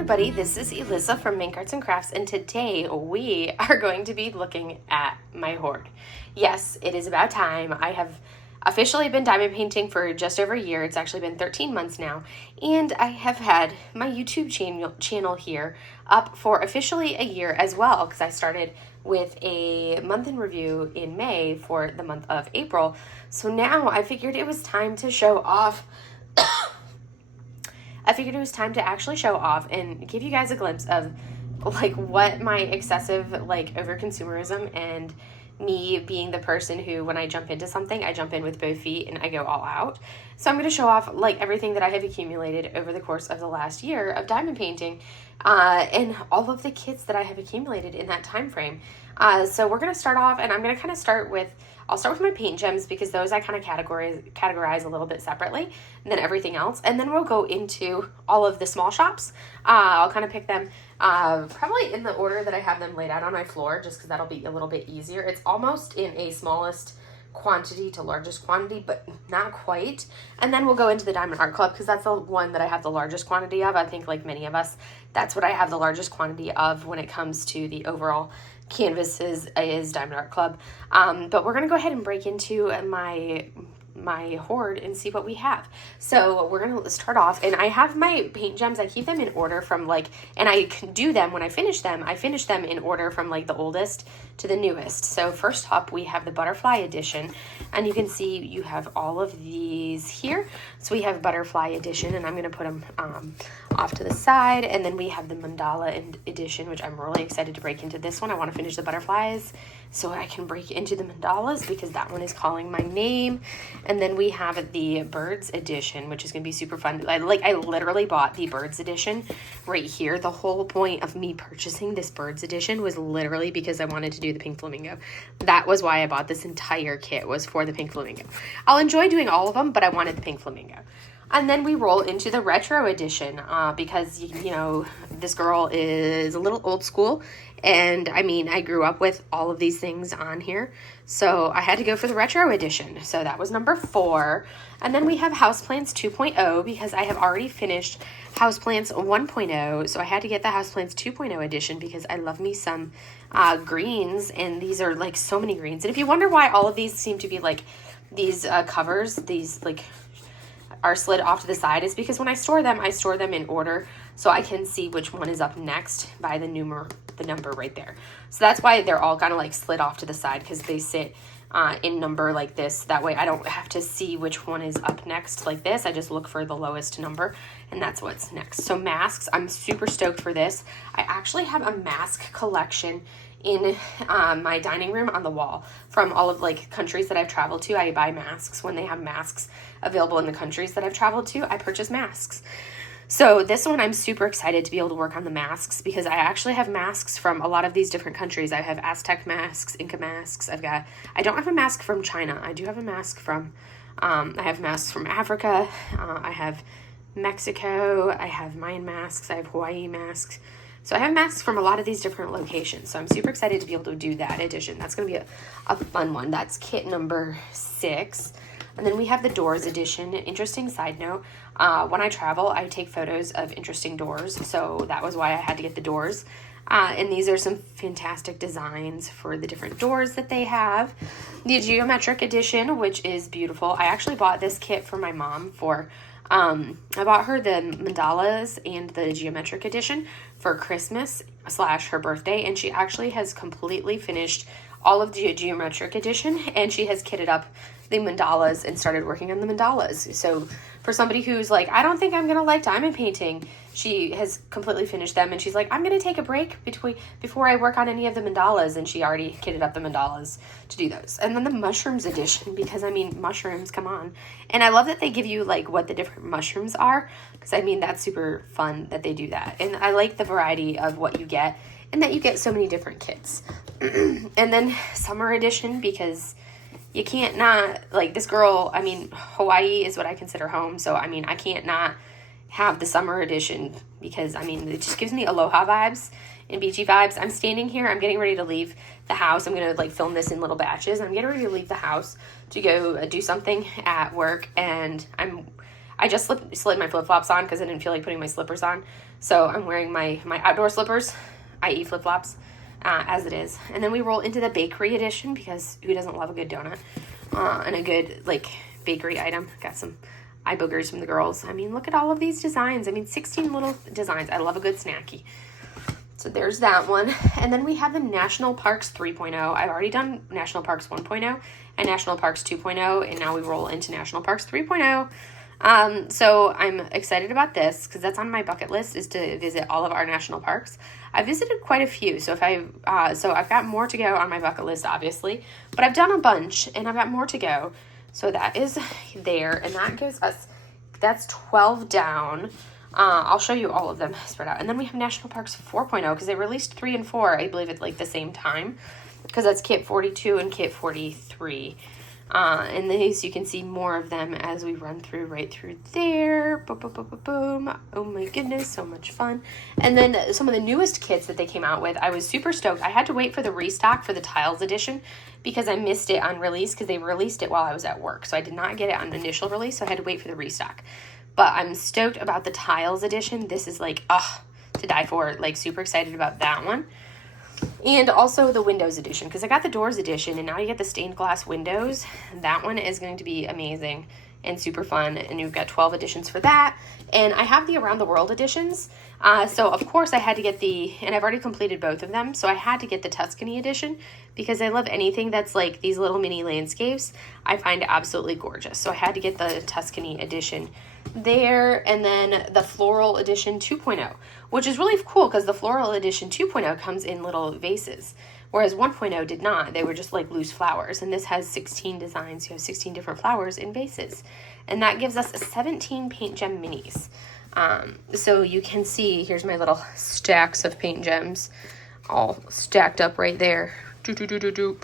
everybody, this is Elissa from Mink Arts and Crafts, and today we are going to be looking at my hoard. Yes, it is about time. I have officially been diamond painting for just over a year. It's actually been 13 months now, and I have had my YouTube channel here up for officially a year as well, because I started with a month in review in May for the month of April. So now I figured it was time to show off I figured it was time to actually show off and give you guys a glimpse of like what my excessive like over consumerism and me being the person who, when I jump into something, I jump in with both feet and I go all out. So I'm going to show off like everything that I have accumulated over the course of the last year of diamond painting, and all of the kits that I have accumulated in that time frame. So we're going to start off, and I'm going to kind of start with, I'll start with my paint gems because those I kind of categorize a little bit separately than everything else. And then we'll go into all of the small shops. I'll kind of pick them probably in the order that I have them laid out on my floor, just because that'll be a little bit easier. It's almost in a smallest quantity to largest quantity, but not quite. And then we'll go into the Diamond Art Club because that's the one that I have the largest quantity of. I think like many of us, that's what I have the largest quantity of when it comes to the overall canvases is Diamond Art Club. But we're going to go ahead and break into my hoard and see what we have. So we're going to start off, and I have my paint gems. I keep them in order from like, and I can do them when I finish them in order from like the oldest to the newest. So first up we have the Butterfly Edition, and you can see you have all of these here. So we have Butterfly Edition, and I'm going to put them off to the side, and then we have the Mandala Edition, which I'm really excited to break into this one. I want to finish the butterflies so I can break into the mandalas because that one is calling my name. And then we have the Birds Edition, which is going to be super fun. I literally bought the Birds Edition right here. The whole point of me purchasing this Birds Edition was literally because I wanted to do the pink flamingo. That was why I bought this entire kit, was for the pink flamingo. I'll enjoy doing all of them, but I wanted the pink flamingo. And then we roll into the Retro Edition because, you know, this girl is a little old school. And, I mean, I grew up with all of these things on here. So I had to go for the Retro Edition. So that was number 4. And then we have Houseplants 2.0 because I have already finished Houseplants 1.0. So I had to get the Houseplants 2.0 edition because I love me some greens. And these are, like, so many greens. And if you wonder why all of these seem to be, like, these covers, these, like, are slid off to the side, is because when I store them in order so I can see which one is up next by the number right there. So that's why they're all kind of like slid off to the side, because they sit in number like this. That way I don't have to see which one is up next like this. I just look for the lowest number, and that's what's next. So masks, I'm super stoked for this. I actually have a mask collection in my dining room on the wall from all of like countries that I've traveled to. I buy masks when they have masks available in the countries that I've traveled to. I purchase masks. So this one I'm super excited to be able to work on the masks because I actually have masks from a lot of these different countries. I have Aztec masks, Inca masks. I don't have a mask from China. I do have a mask from, I have masks from Africa. I have Mexico. I have Mayan masks. I have Hawaii masks. So I have masks from a lot of these different locations. So I'm super excited to be able to do that edition. That's going to be a fun one. That's kit number 6. And then we have the Doors Edition. Interesting side note, when I travel, I take photos of interesting doors. So that was why I had to get the doors. And these are some fantastic designs for the different doors that they have. The Geometric Edition, which is beautiful. I actually bought this kit for my mom for... I bought her the mandalas and the Geometric Edition for Christmas / her birthday, and she actually has completely finished all of the Geometric Edition, and she has kitted up the mandalas and started working on the mandalas. So for somebody who's like, I don't think I'm gonna like diamond painting, she has completely finished them, and she's like, I'm gonna take a break before I work on any of the mandalas, and she already kitted up the mandalas to do those. And then the Mushrooms Edition, because I mean, mushrooms, come on. And I love that they give you like what the different mushrooms are, because I mean, that's super fun that they do that. And I like the variety of what you get, and that you get so many different kits. And then Summer Edition, because you can't not, like this girl, I mean, Hawaii is what I consider home. So, I mean, I can't not have the Summer Edition because, I mean, it just gives me aloha vibes and beachy vibes. I'm standing here. I'm getting ready to leave the house. I'm going to, like, film this in little batches. I'm getting ready to leave the house to go do something at work. And I just slid my flip-flops on because I didn't feel like putting my slippers on. So I'm wearing my outdoor slippers, i.e. flip-flops, as it is. And then we roll into the bakery edition because who doesn't love a good donut and a good, like, bakery item. Got some eye boogers from the girls. I mean, look at all of these designs. I mean, 16 little designs. I love a good snacky. So there's that one. And then we have the National Parks 3.0. I've already done National Parks 1.0 and National Parks 2.0, and now we roll into National Parks 3.0. So I'm excited about this because that's on my bucket list, is to visit all of our national parks. I visited quite a few, so I've got more to go on my bucket list, obviously, but I've done a bunch and I've got more to go. So that is there, and that gives us, that's 12 down. I'll show you all of them spread out. And then we have National Parks 4.0 because they released 3 and 4, I believe, at like the same time, because that's Kit 42 and Kit 43. And these, you can see more of them as we run through right through there. Boom, boom, boom, boom, boom. Oh my goodness, so much fun. And then some of the newest kits that they came out with, I was super stoked. I had to wait for the restock for the Tiles edition because I missed it on release because they released it while I was at work. So I did not get it on initial release, so I had to wait for the restock. But I'm stoked about the Tiles edition. This is like, to die for. Like, super excited about that one. And also the Windows edition, because I got the Doors edition, and now you get the stained glass windows. That one is going to be amazing and super fun, and you've got 12 editions for that. And I have the Around the World editions, so of course I had to get and I've already completed both of them, so I had to get the Tuscany edition, because I love anything that's like these little mini landscapes. I find absolutely gorgeous, so I had to get the Tuscany edition there. And then the Floral edition 2.0, which is really cool because the Floral edition 2.0 comes in little vases, whereas 1.0 did not. They were just like loose flowers, and this has 16 designs. You have 16 different flowers in vases, and that gives us 17 paint gem minis. So you can see, here's my little stacks of paint gems all stacked up right there. Doop, doop, doop, doop, doop.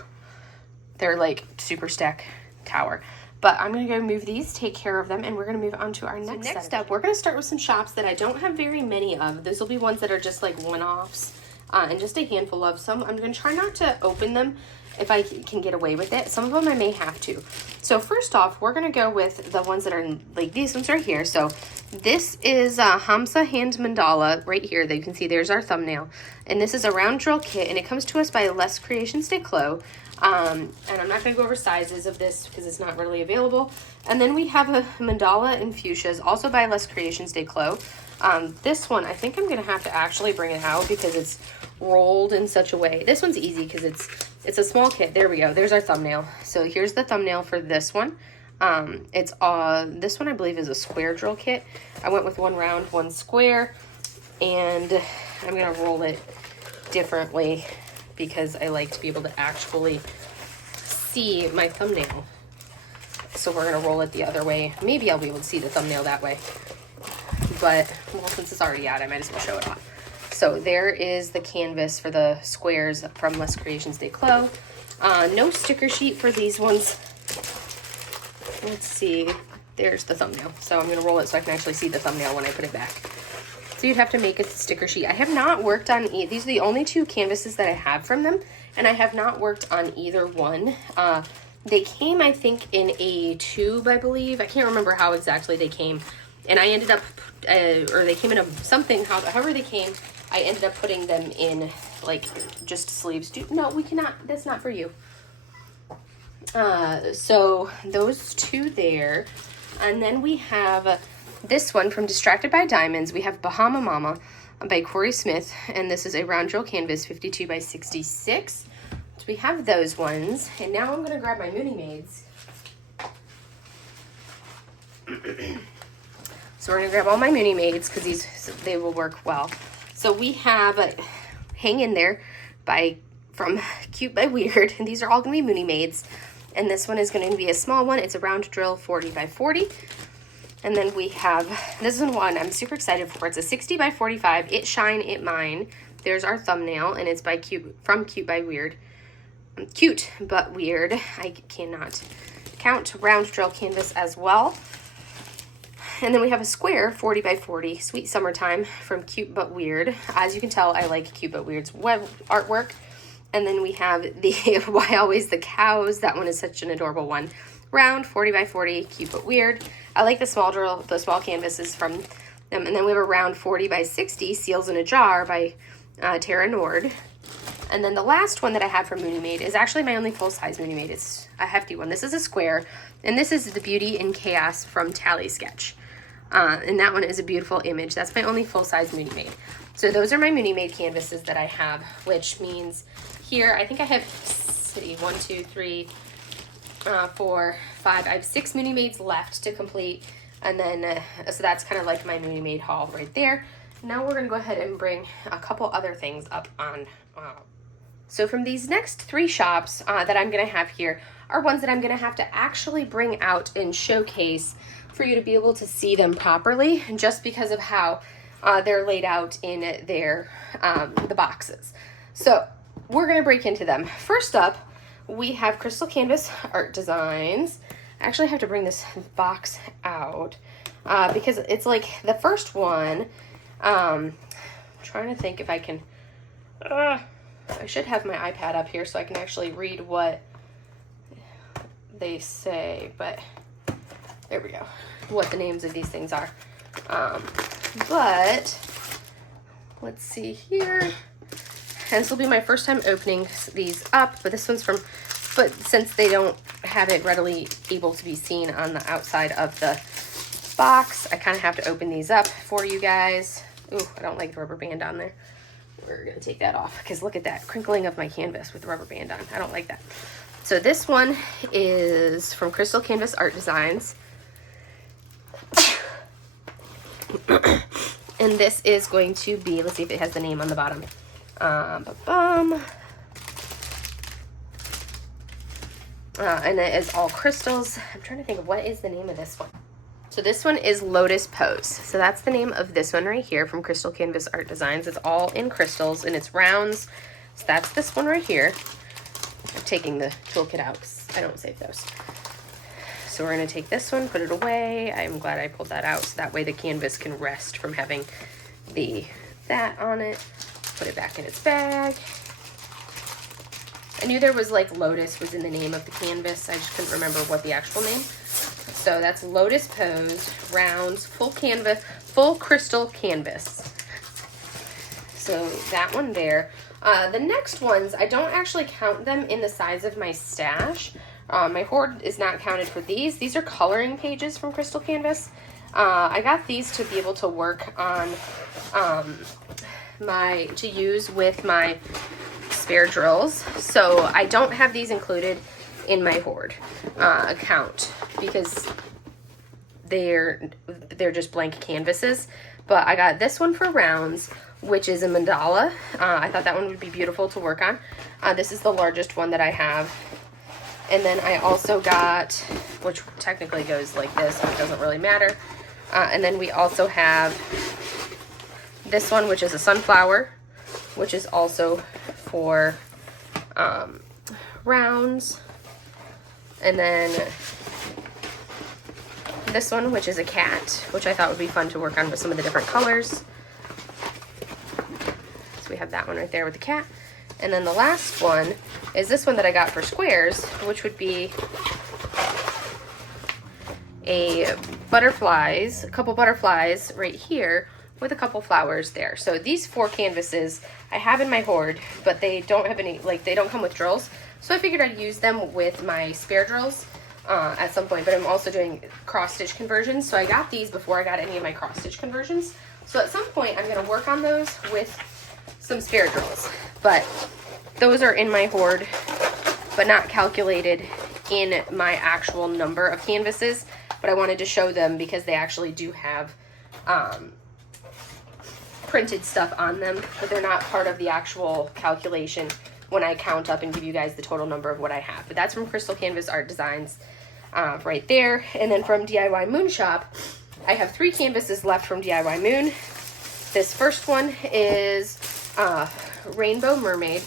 They're like super stack tower. But I'm going to go move these, take care of them, and we're going to move on to our next up. We're going to start with some shops that I don't have very many of. Those will be ones that are just like one-offs, and just a handful of some. I'm going to try not to open them if I can get away with it. Some of them I may have to. So first off, we're going to go with the ones that are like these ones right here. So this is Hamsa Hand Mandala right here. That you can see there's our thumbnail. And this is a round drill kit, and it comes to us by Creations de Clo. And I'm not going to go over sizes of this because it's not really available. And then we have a mandala in fuchsias, also by Creations de Clo. This one, I think I'm going to have to actually bring it out because it's rolled in such a way. This one's easy because it's a small kit. There we go. There's our thumbnail. So here's the thumbnail for this one. This one I believe is a square drill kit. I went with one round, one square, and I'm going to roll it differently because I like to be able to actually see my thumbnail. So we're going to roll it the other way. Maybe I'll be able to see the thumbnail that way. But, well, since it's already out, I might as well show it off. So there is the canvas for the squares from Creations de Clo. No sticker sheet for these ones. Let's see. There's the thumbnail. So I'm going to roll it so I can actually see the thumbnail when I put it back. So you'd have to make a sticker sheet. I have not worked on these are the only two canvases that I have from them, and I have not worked on either one. They came, I think, in a tube, I believe. I can't remember how exactly they came. And I ended up, or they came in something, however they came, I ended up putting them in, like, just sleeves. No, we cannot, that's not for you. So those two there. And then we have this one from Distracted by Diamonds. We have Bahama Mama by Corey Smith, and this is a round drill canvas, 52 by 66. So we have those ones. And now I'm going to grab my Mooney Maids. So we're going to grab all my Mooney Maids because they will work well. So we have Hang In There from Cute by Weird, and these are all going to be Mooney Maids. And this one is going to be a small one. It's a round drill 40 by 40. And then we have, this is one I'm super excited for. It's a 60 by 45, It Shine, It Mine. There's our thumbnail, and it's from Cute by Weird. Cute, but weird. I cannot count. Round drill canvas as well. And then we have a square 40 by 40, Sweet Summertime from Cute But Weird. As you can tell, I like Cute But Weird's web artwork. And then we have the Why Always the Cows. That one is such an adorable one round, 40 by 40, cute but weird. I like the small canvases from them. And then we have a round 40 by 60, Seals in a Jar by Tara Nord. And then the last one that I have from Mooney Made is actually my only full-size Mooney Made. It's a hefty one. This is a square, and this is the Beauty in Chaos from Tally Sketch. And that one is a beautiful image. That's my only full-size Mooney Made. So those are my Mooney Made canvases that I have, which means here, I think I have 1, 2, 3, 4, 5. I have 6 Mooney Maids left to complete. And then, so that's kind of like my Mooney Made haul right there. Now we're going to go ahead and bring a couple other things up on. So from these next 3 shops that I'm going to have here are ones that I'm going to have to actually bring out and showcase for you to be able to see them properly, just because of how they're laid out in their the boxes. So we're going to break into them. First up, we have Crystal Canvas Art Designs. I actually have to bring this box out because it's like the first one. I'm trying to think if I can. I should have my iPad up here so I can actually read what they say, but there we go. What the names of these things are. But let's see here. And this will be my first time opening these up, but this one's from, but since they don't have it readily able to be seen on the outside of the box, I kind of have to open these up for you guys. Ooh, I don't like the rubber band on there. We're going to take that off because look at that crinkling of my canvas with the rubber band on. I don't like that. So this one is from Crystal Canvas Art Designs. And this is going to be, let's see if it has the name on the bottom. And it is all crystals. I'm trying to think of what is the name of this one. So this one is Lotus Pose. So that's the name of this one right here from Crystal Canvas Art Designs. It's all in crystals and it's rounds. So that's this one right here. I'm taking the toolkit out because I don't save those. So we're going to take this one, put it away. I'm glad I pulled that out so that way the canvas can rest from having that on it. Put it back in its bag. I knew there was like Lotus was in the name of the canvas. I just couldn't remember what the actual name. So that's Lotus Pose, rounds, full crystal canvas. So that one there. The next ones, I don't actually count them in the size of my stash. My Hoard is not counted for these. These are coloring pages from Crystal Canvas. I got these to be able to work on, to use with my spare drills. So I don't have these included in my Hoard account because they're just blank canvases. But I got this one for rounds, which is a mandala. I thought that one would be beautiful to work on. This is the largest one that I have. And then I also got, which technically goes like this, but it doesn't really matter. And then we also have this one, which is a sunflower, which is also for rounds. And then this one, which is a cat, which I thought would be fun to work on with some of the different colors. So we have that one right there with the cat. And then the last one is this one that I got for squares, which would be a couple butterflies right here with a couple flowers there. So these 4 canvases I have in my Hoard, but they don't have any, like they don't come with drills. So I figured I'd use them with my spare drills at some point, but I'm also doing cross stitch conversions. So I got these before I got any of my cross stitch conversions. So at some point I'm gonna work on those with some spare drills, but those are in my Hoard, but not calculated in my actual number of canvases. But I wanted to show them because they actually do have printed stuff on them, but they're not part of the actual calculation when I count up and give you guys the total number of what I have. But that's from Crystal Canvas Art Designs right there. And then from DIY Moon Shop, I have 3 canvases left from DIY Moon. This first one is Rainbow Mermaid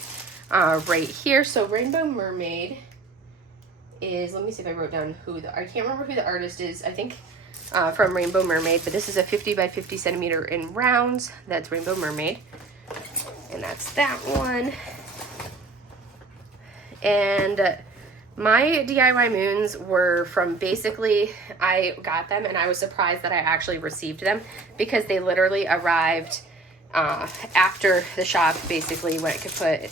right here. So Rainbow Mermaid is, let me see if I wrote down I can't remember who the artist is. I think from Rainbow Mermaid, but this is a 50 by 50 centimeter in rounds. That's Rainbow Mermaid. And that's that one. And My DIY moons were from basically, I got them and I was surprised that I actually received them because they literally arrived after the shop, basically, when it could put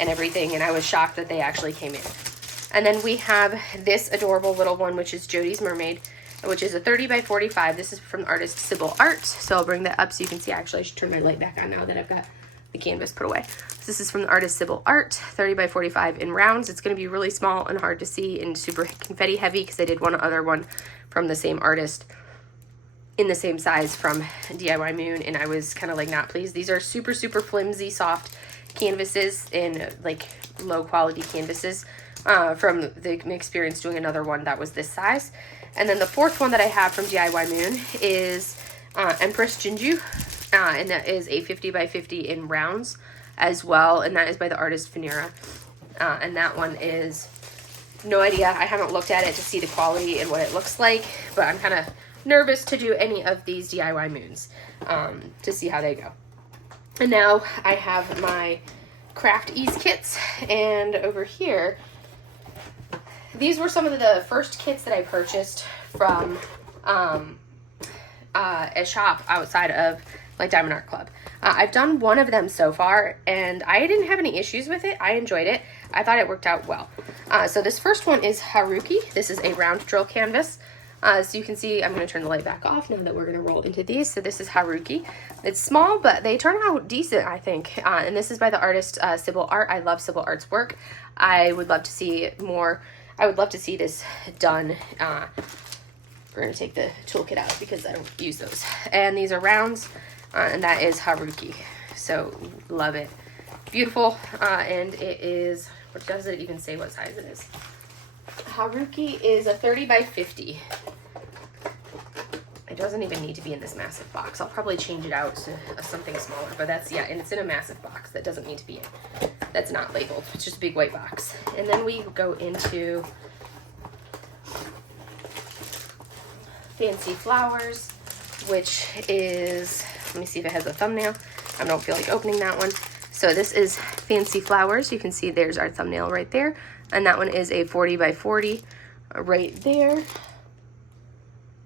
and everything, and I was shocked that they actually came in. And then we have this adorable little one, which is Jody's Mermaid, which is a 30 by 45. This is from the artist Sybil Art. So I'll bring that up so you can see. Actually, I should turn my light back on now that I've got the canvas put away. So this is from the artist Sybil Art, 30 by 45 in rounds. It's going to be really small and hard to see and super confetti heavy because I did one other one from the same artist in the same size from DIY Moon, and I was kind of like not pleased. These are super, super flimsy, soft canvases in like low quality canvases from the experience doing another one that was this size. And then the fourth one that I have from DIY Moon is Empress Jinju, and that is a 50 by 50 in rounds as well, and that is by the artist Venera. And that one is, no idea, I haven't looked at it to see the quality and what it looks like, but I'm kind of nervous to do any of these DIY moons to see how they go. And now I have my Craft Ease kits, and over here, these were some of the first kits that I purchased from a shop outside of like Diamond Art Club. I've done one of them so far, and I didn't have any issues with it. I enjoyed it. I thought it worked out well. So this first one is Haruki. This is a round drill canvas. So you can see, I'm going to turn the light back off now that we're going to roll into these. So this is Haruki. It's small, but they turn out decent, I think. And this is by the artist Sybil Art. I love Sybil Art's work. I would love to see more. I would love to see this done. We're going to take the toolkit out because I don't use those. And these are rounds, and that is Haruki. So love it. Beautiful. And it is, what does it even say what size it is? Haruki is a 30 by 50. It doesn't even need to be in this massive box. I'll probably change it out to something smaller, but that's, yeah, and it's in a massive box that doesn't need to be in. That's not labeled. It's just a big white box. And then we go into Fancy Flowers, which is, let me see if it has a thumbnail. I don't feel like opening that one. So this is Fancy Flowers. You can see there's our thumbnail right there. And that one is a 40 by 40 right there.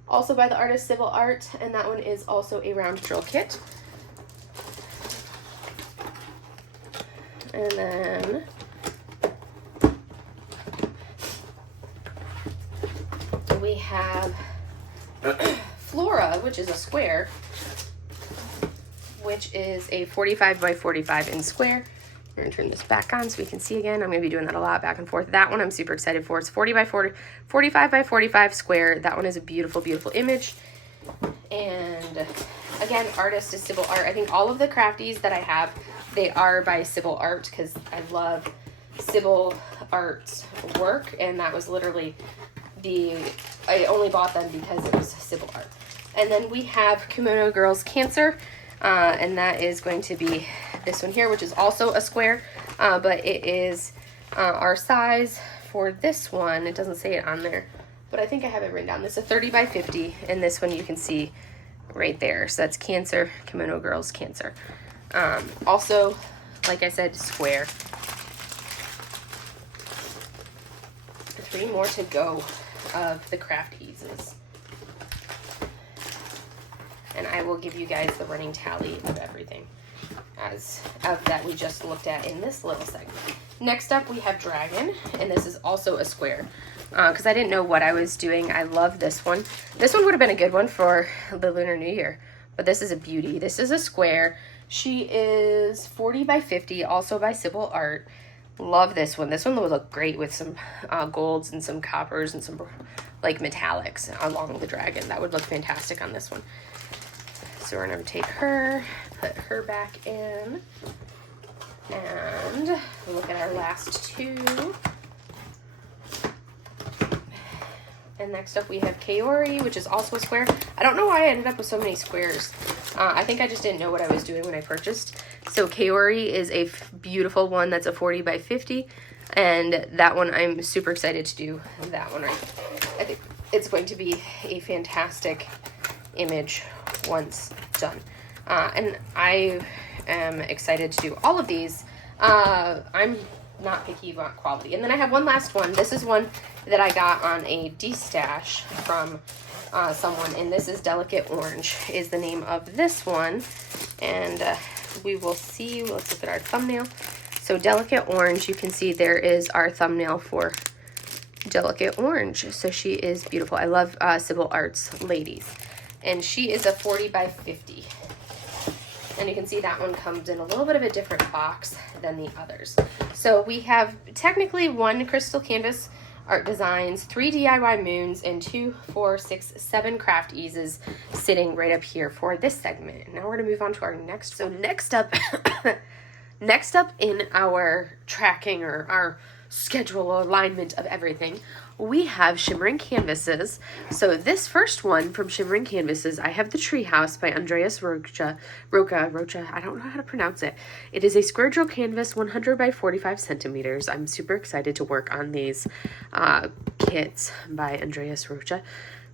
Also by the artist Sybil Art, and that one is also a round drill kit. And then we have Flora, which is a square, which is a 45 by 45 in square. We're going to turn this back on so we can see again. I'm going to be doing that a lot back and forth. That one I'm super excited for. It's 40 by 40, 45 by 45 square. That one is a beautiful, beautiful image. And again, artist is Sybil Art. I think all of the crafties that I have, they are by Sybil Art because I love Sybil Art's work. And that was literally I only bought them because it was Sybil Art. And then we have Kimono Girls Cancer. And that is going to be this one here, which is also a square, but it is our size for this one. It doesn't say it on there, but I think I have it written down. This is a 30 by 50, and this one you can see right there. So that's Cancer, Kimono Girls Cancer. Also, like I said, square. 3 more to go of the Craft Eases. And I will give you guys the running tally of everything as of that we just looked at in this little segment. Next up, we have Dragon, and this is also a square because I didn't know what I was doing. I love this one. This one would have been a good one for the Lunar New Year, but this is a beauty. This is a square. She is 40 by 50, also by Sybil Art. Love this one. This one would look great with some golds and some coppers and some like metallics along the dragon. That would look fantastic on this one. So we're going to take her, put her back in, and look at our last 2. And next up we have Kaori, which is also a square. I don't know why I ended up with so many squares. I think I just didn't know what I was doing when I purchased. So Kaori is a beautiful one that's a 40 by 50, and that one I'm super excited to do that one. I think it's going to be a fantastic image once done. And I am excited to do all of these. I'm not picky about quality. And then I have one last one. This is one that I got on a de-stash from someone, and this is Delicate Orange is the name of this one. And we will see, let's look at our thumbnail. So Delicate Orange, you can see there is our thumbnail for Delicate Orange. So she is beautiful. I love Sybil Arts ladies. And she is a 40 by 50. And you can see that one comes in a little bit of a different box than the others. So we have technically 1 crystal canvas art designs, 3 DIY moons, and 2, 4, 6, 7 craft eases sitting right up here for this segment. Now we're gonna move on to our next. So next up, next up in our tracking or our schedule alignment of everything, we have Shimmering Canvases. So this first one from Shimmering Canvases, I have the Treehouse by Andreas Rocha. I don't know how to pronounce it. It is a square drill canvas, 100 by 45 centimeters. I'm super excited to work on these kits by Andreas Rocha.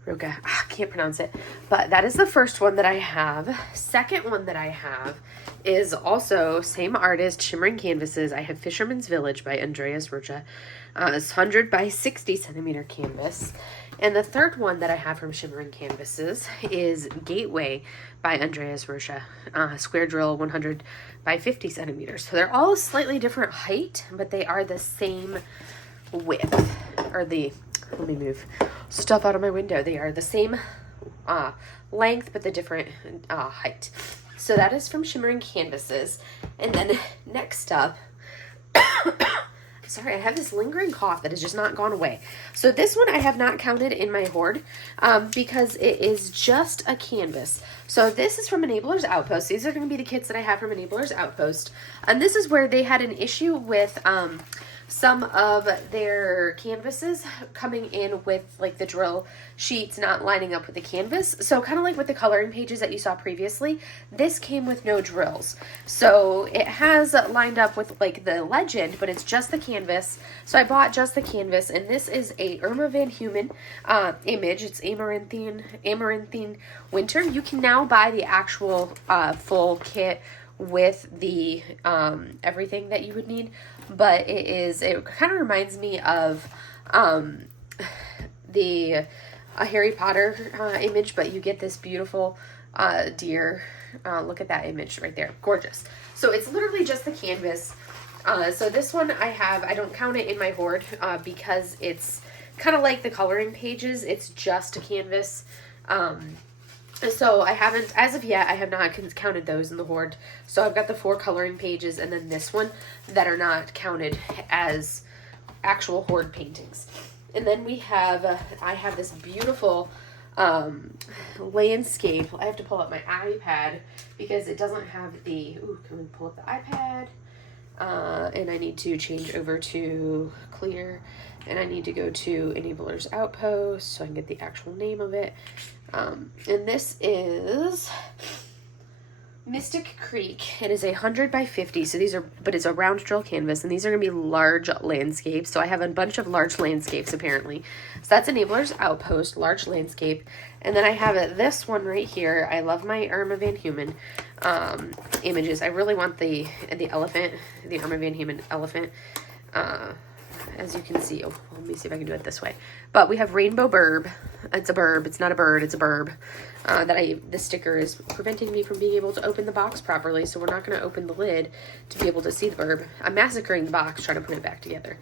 I can't pronounce it, but that is the first one that I have. Second one that I have is also same artist, Shimmering Canvases. I have Fisherman's Village by Andreas Rocha. It's 100 by 60 centimeter canvas. And the third one that I have from Shimmering Canvases is Gateway by Andreas Rocha. Square drill, 100 by 50 centimeters. So they're all a slightly different height, but they are the same width, or let me move stuff out of my window. They are the same length, but the different height. So that is from Shimmering Canvases. And then next up, sorry, I have this lingering cough that has just not gone away. So this one I have not counted in my hoard because it is just a canvas. So this is from Enablers Outpost. These are going to be the kits that I have from Enablers Outpost. And this is where they had an issue with some of their canvases coming in with like the drill sheets not lining up with the canvas. So kind of like with the coloring pages that you saw previously, this came with no drills. So it has lined up with like the legend, but it's just the canvas. So I bought just the canvas, and this is a Irma Van Human image. It's Amaranthine Winter. You can now buy the actual full kit with the everything that you would need, but it kind of reminds me of the Harry Potter image, but you get this beautiful deer. Look at that image right there, gorgeous. So it's literally just the canvas. So this one I don't count it in my hoard because it's kind of like the coloring pages. It's just a canvas. So I haven't, as of yet, I have not counted those in the hoard. So I've got the 4 coloring pages and then this one that are not counted as actual hoard paintings. And then we have, I have this beautiful landscape. I have to pull up my iPad because it doesn't have the, can we pull up the iPad? And I need to change over to clear, and I need to go to Enablers Outpost so I can get the actual name of it. And this is Mystic Creek. It is 100 by 50. So these are, but it's a round drill canvas, and these are going to be large landscapes. So I have a bunch of large landscapes apparently. So that's Enablers Outpost, large landscape. And then I have this one right here. I love my Irma Van Human images. I really want the elephant, the Irma Van Human elephant. As you can see, let me see if I can do it this way. But we have Rainbow Burb. It's a burb. It's not a bird. It's a burb. The sticker is preventing me from being able to open the box properly, so we're not going to open the lid to be able to see the burb. I'm massacring the box trying to put it back together.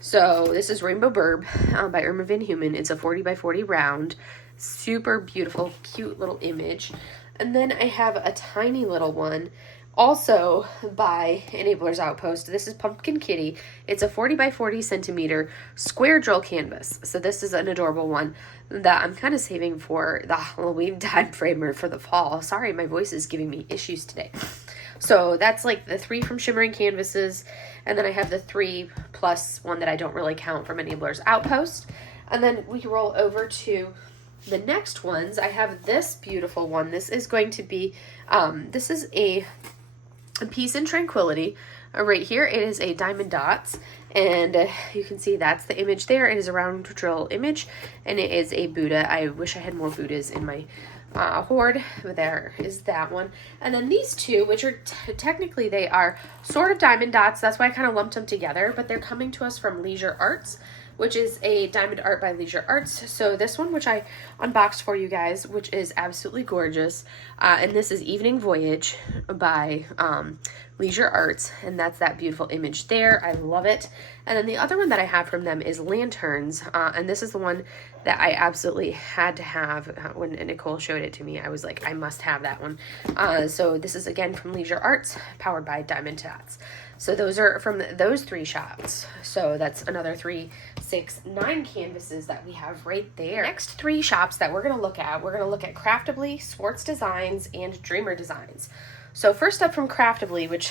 So this is Rainbow Burb by Irma Van Human. It's a 40 by 40 round. Super beautiful, cute little image. And then I have a tiny little one, also by Enablers Outpost. This is Pumpkin Kitty. It's a 40 by 40 centimeter square drill canvas. So this is an adorable one that I'm kind of saving for the Halloween time frame or for the fall. Sorry, my voice is giving me issues today. So that's like the 3 from Shimmering Canvases. And then I have the 3 plus one that I don't really count from Enablers Outpost. And then we roll over to the next ones. I have this beautiful one. This is going to be, this is a Peace and Tranquility. Right here, it is a Diamond Dots, and you can see that's the image there. It is a round drill image, and it is a Buddha. I wish I had more Buddhas in my Hoard. There is that one. And then these two, which are technically they are sort of diamond dots. That's why I kind of lumped them together, but they're coming to us from Leisure Arts, which is a diamond art by Leisure Arts. So this one, which I unboxed for you guys, which is absolutely gorgeous. And this is Evening Voyage by Leisure Arts, and that's that beautiful image there. I love it. And then the other one that I have from them is Lanterns, and this is the one that I absolutely had to have. When Nicole showed it to me, I was like, I must have that one. So this is again from Leisure Arts, powered by Diamond Dots. So those are from those three shops. So that's another 3, 6, 9 canvases that we have right there. Next 3 shops that we're going to look at Craftibly, Swartz Designs, and Dreamer Designs. So first up from Craftibly, which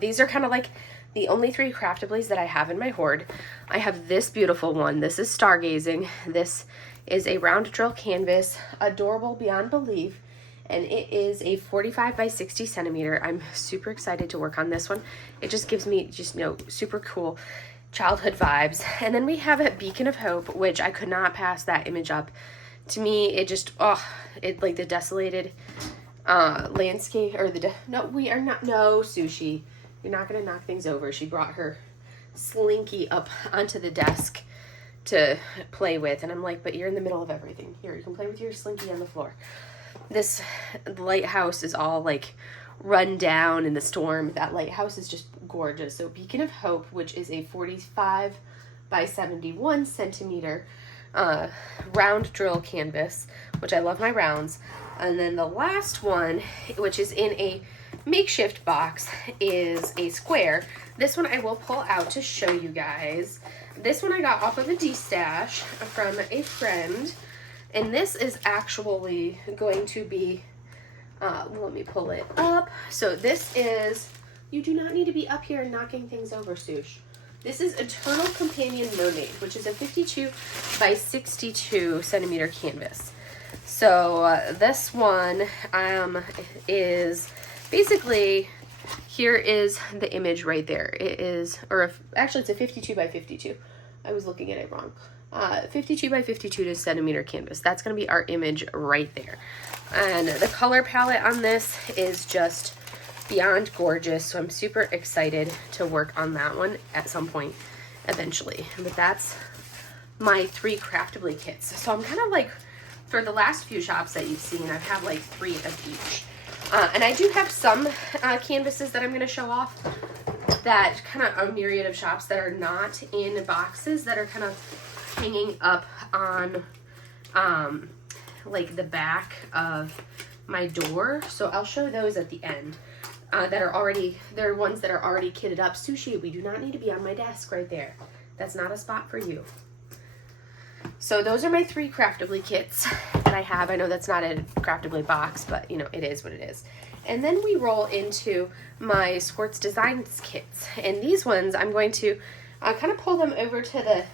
these are kind of like the only 3 Craftiblies that I have in my hoard. I have this beautiful one. This is Stargazing. This is a round drill canvas, adorable beyond belief. And it is a 45 by 60 centimeter. I'm super excited to work on this one. It just gives me super cool childhood vibes. And then we have a Beacon of Hope, which I could not pass that image up. To me, it just, it like the desolated landscape, or no, Sushi. You're not gonna knock things over. She brought her Slinky up onto the desk to play with. And I'm like, but you're in the middle of everything. Here, you can play with your Slinky on the floor. This lighthouse is all like run down in the storm. That lighthouse is just gorgeous. So Beacon of Hope, which is a 45 by 71 centimeter round drill canvas, which I love my rounds. And then the last one, which is in a makeshift box, is a square. This one I will pull out to show you guys. This one I got off of a D-stash from a friend. And this is actually going to be, let me pull it up. So this is, you do not need to be up here and knocking things over, Sush. This is Eternal Companion Mermaid, which is a 52 by 62 centimeter canvas. So this one is basically, here is the image right there. It is, actually it's a 52 by 52. I was looking at it wrong. 52 by 52 centimeter canvas. That's going to be our image right there. And the color palette on this is just beyond gorgeous. So I'm super excited to work on that one at some point eventually. But that's my 3 Craftibly kits. So I'm kind of like, for the last few shops that you've seen, I've had like 3 of each. And I do have some canvases that I'm going to show off, that kind of a myriad of shops that are not in boxes, that are kind of hanging up on like the back of my door. So I'll show those at the end. They're ones that are already kitted up. Sushi, we do not need to be on my desk right there. That's not a spot for you. So those are my 3 Craftibly kits that I have. I know that's not a Craftibly box, but you know, it is what it is. And then we roll into my Swartz Designs kits. And these ones, I'm going to kind of pull them over to the,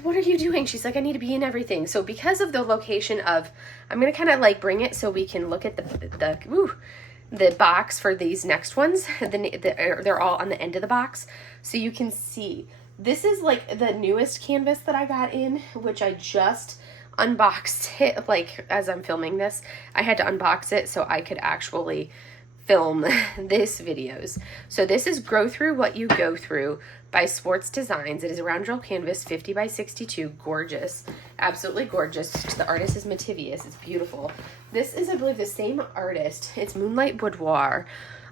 what are you doing? She's like, I need to be in everything. So because of the location of, I'm going to kind of like bring it so we can look at the box for these next ones. They're all on the end of the box. So you can see, this is like the newest canvas that I got in, which I just unboxed it, like as I'm filming this. I had to unbox it so I could actually film this videos. So this is Grow Through What You Go Through by Swartz Designs. It is a round drill canvas, 50 by 62, gorgeous, absolutely gorgeous. The artist is Mativius, it's beautiful. This is, I believe, the same artist. It's Moonlight Boudoir.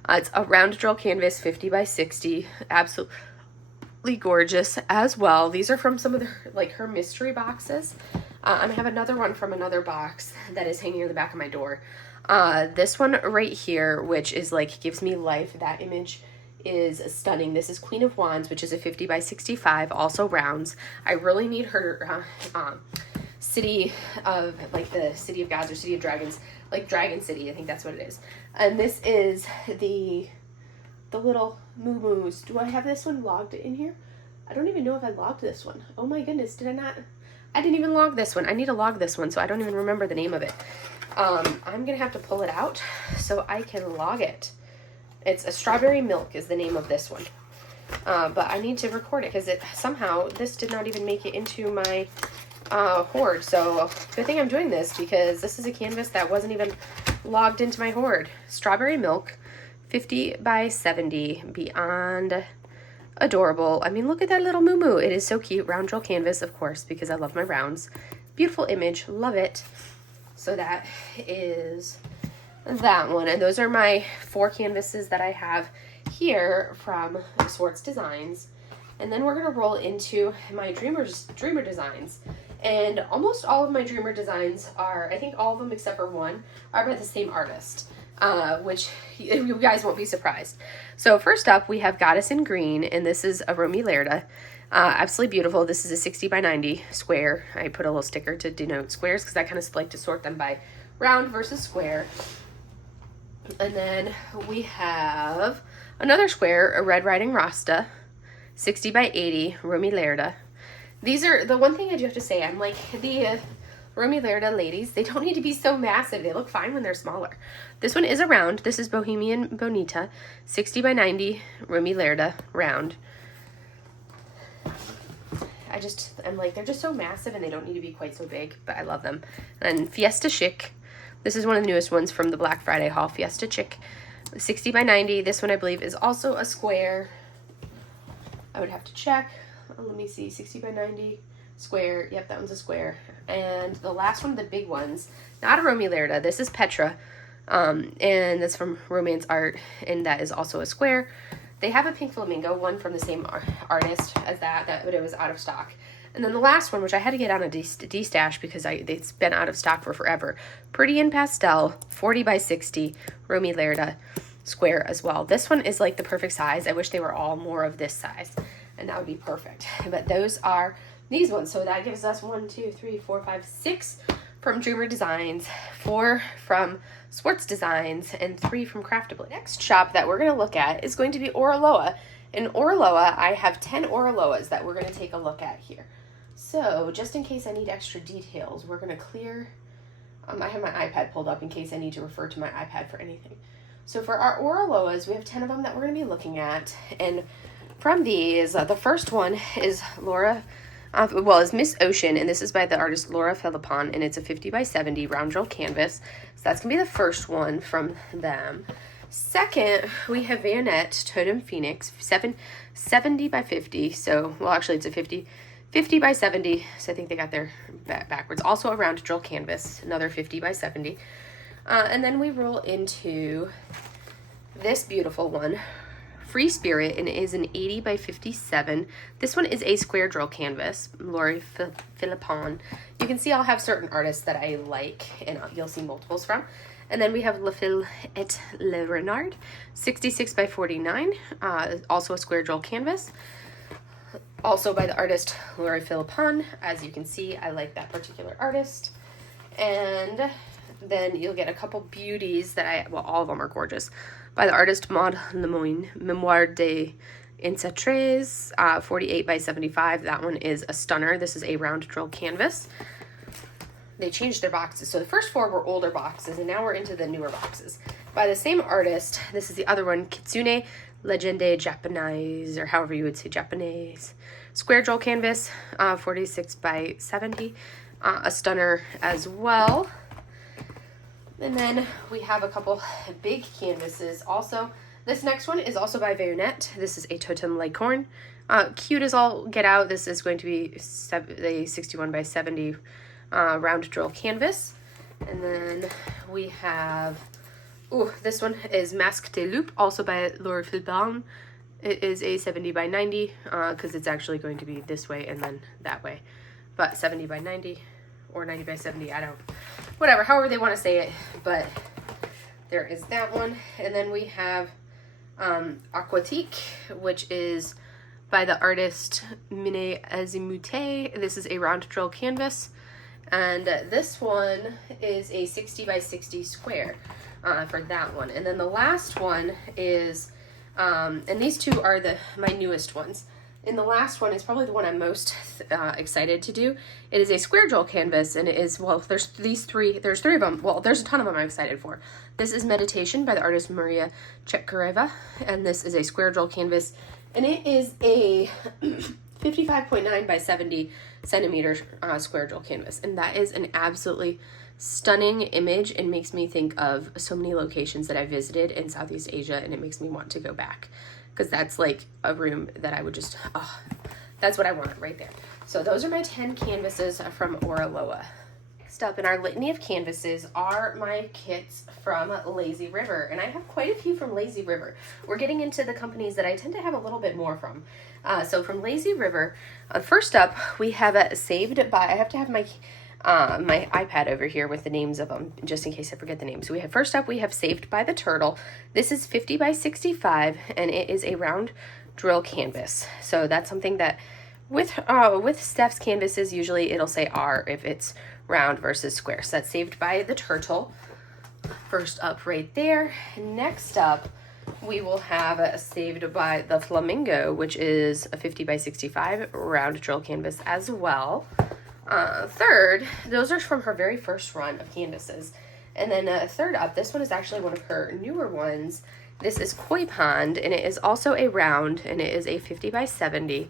It's a round drill canvas, 50 by 60, absolutely gorgeous as well. These are from some of her mystery boxes. I have another one from another box that is hanging in the back of my door. This one right here, which is like, gives me life. That image is stunning. This is Queen of Wands, which is a 50 by 65, also rounds. I really need her city of, like the City of Gods or City of Dragons, like Dragon City, I think that's what it is. And this is the little moo-moos. Do I have this one logged in here? I don't even know if I logged this one. Oh my goodness, did I not? I didn't even log this one. I need to log this one, so I don't even remember the name of it. I'm gonna have to pull it out so I can log it. It's a Strawberry Milk is the name of this one. But I need to record it because somehow this did not even make it into my Hoard. So good thing I'm doing this because this is a canvas that wasn't even logged into my Hoard. Strawberry Milk, 50 by 70, beyond adorable. I mean, look at that little moo-moo. It is so cute. Round drill canvas, of course, because I love my rounds. Beautiful image. Love it. So that is that one. And those are my 4 canvases that I have here from Swartz Designs. And then we're going to roll into my Dreamer designs. And almost all of my Dreamer designs are, I think all of them except for one, are by the same artist. Which you guys won't be surprised. So first up, we have Goddess in Green, and this is a Romy Lerda. Absolutely beautiful. This is a 60 by 90 square. I put a little sticker to denote squares because I kind of like to sort them by round versus square. And then we have another square, a Red Riding Rasta, 60 by 80, Romy Lerda. These are, the one thing I do have to say, I'm like, the Romy Lerda ladies, they don't need to be so massive. They look fine when they're smaller. This one is a round. This is Bohemian Bonita, 60 by 90, Romy Lerda, round. I'm like, they're just so massive and they don't need to be quite so big, but I love them. And Fiesta Chic. This is one of the newest ones from the Black Friday haul, Fiesta Chic, 60 by 90. This one I believe is also a square. I would have to check. Let me see, 60 by 90. Square, yep, that one's a square. And the last one of the big ones, not a Romy Lerda, this is Petra, and that's from Romance Art, and that is also a square. They have a pink flamingo, one from the same artist as that, but it was out of stock. And then the last one, which I had to get on a de-stash because it's been out of stock for forever, Pretty in Pastel, 40 by 60, Romy Lerda, square as well. This one is like the perfect size. I wish they were all more of this size, and that would be perfect. But those are these ones. So that gives us 1, 2, 3, 4, 5, 6 from Dreamer Designs, 4 from Swartz Designs, and 3 from Craftibly. Next shop that we're going to look at is going to be Oroa. In Oroa, I have 10 Oroas that we're going to take a look at here. So just in case I need extra details, we're going to clear. I have my iPad pulled up in case I need to refer to my iPad for anything. So for our Oroas, we have 10 of them that we're going to be looking at. And from these, the first one is is Miss Ocean, and this is by the artist Laura Philippon, and it's a 50 by 70 round drill canvas. So that's going to be the first one from them. Second, we have Vionette Totem Phoenix, 70 by 50. So, well, actually, it's a 50 by 70. So I think they got their backwards. Also a round drill canvas, another 50 by 70. And then we roll into this beautiful one, Free Spirit, and it is an 80 by 57. This one is a square drill canvas, Laura Philippon. You can see I'll have certain artists that I like, and you'll see multiples from. And then we have Le Fil et Le Renard, 66 by 49, also a square drill canvas. Also by the artist Laura Philippon. As you can see, I like that particular artist. And then you'll get a couple beauties that all of them are gorgeous. By the artist Maud Lemoyne, Memoire des Incetres, 48 by 75. That one is a stunner. This is a round drill canvas. They changed their boxes. So the first 4 were older boxes, and now we're into the newer boxes. By the same artist, this is the other one, Kitsune Legende Japanese, or however you would say Japanese. Square drill canvas, 46 by 70. A stunner as well. And then we have a couple big canvases also. This next one is also by Vionette. This is a Totem Leghorn. Cute as all get out. This is going to be a 61 by 70 round drill canvas. And then we have, this one is Masque de Loup, also by Laura Philippon. It is a 70 by 90 because it's actually going to be this way and then that way. But 70 by 90 or 90 by 70, I don't, whatever, however they want to say it. But there is that one. And then we have Aquatique, which is by the artist Mine Azimute. This is a round drill canvas. And this one is a 60 by 60 square for that one. And then the last one is, and these two are my newest ones. And the last one is probably the one I'm most excited to do. It is a square drill canvas, and it is, well, there's 3 of them. Well, there's a ton of them I'm excited for. This is Meditation by the artist Maria Chekhareva, and this is a square drill canvas, and it is a 55.9 by 70 centimeter square jewel canvas. And that is an absolutely stunning image and makes me think of so many locations that I visited in Southeast Asia, and it makes me want to go back because that's like a room that I would just, oh, that's what I want right there. So those are my 10 canvases from Oroa. Next up in our litany of canvases are my kits from Lazy River, and I have quite a few from Lazy River. We're getting into the companies that I tend to have a little bit more from. So from Lazy River, first up we have Saved by, I have to have my my iPad over here with the names of them just in case I forget the names. So we have, first up we have Saved by the Turtle. This is 50 by 65 and it is a round drill canvas. So that's something that with Steph's canvases, usually it'll say R if it's round versus square. So that's Saved by the Turtle. First up right there. Next up, we will have Saved by the Flamingo, which is a 50 by 65 round drill canvas as well. Third, those are from her very first run of canvases. And then third up, this one is actually one of her newer ones. This is Koi Pond, and it is also a round, and it is a 50 by 70.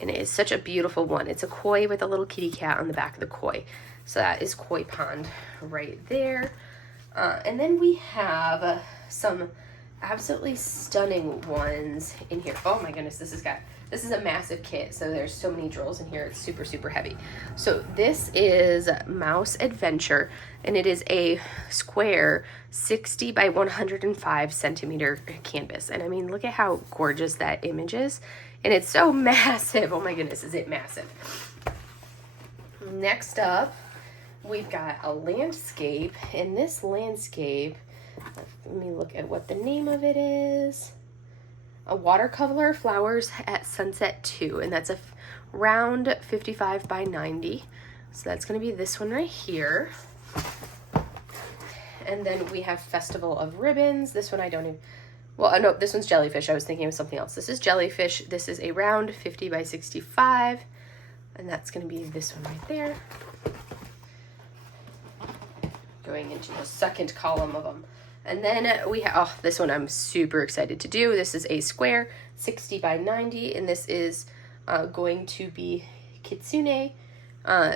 And it is such a beautiful one. It's a koi with a little kitty cat on the back of the koi. So that is Koi Pond right there. And then we have some absolutely stunning ones in here. Oh my goodness, this is a massive kit. So there's so many drills in here. It's super, super heavy. So this is Mouse Adventure, and it is a square 60 by 105 centimeter canvas. And I mean, look at how gorgeous that image is. And it's so massive. Oh my goodness, is it massive. Next up, we've got a landscape. And this landscape, let me look at what the name of it is. A Watercolor Flowers at Sunset 2. And that's a round 55 by 90. So that's going to be this one right here. And then we have Festival of Ribbons. This one I don't even... Well, no, this one's Jellyfish. I was thinking of something else. This is Jellyfish. This is a round 50 by 65. And that's going to be this one right there. Going into the second column of them. And then we have, oh, this one I'm super excited to do. This is a square 60 by 90. And this is going to be Kitsune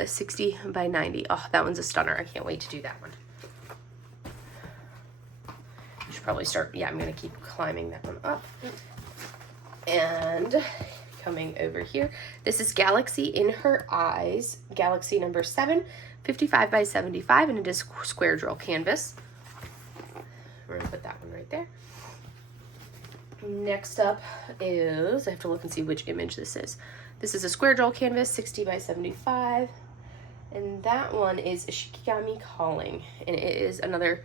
60 by 90. Oh, that one's a stunner. I can't wait to do that one. Probably start, yeah, I'm going to keep climbing that one up. And coming over here, this is Galaxy in Her Eyes, Galaxy number 7, 55 by 75, and it is square drill canvas. We're going to put that one right there. Next up is, I have to look and see which image this is. This is a square drill canvas, 60 by 75, and that one is Shikigami Calling, and it is another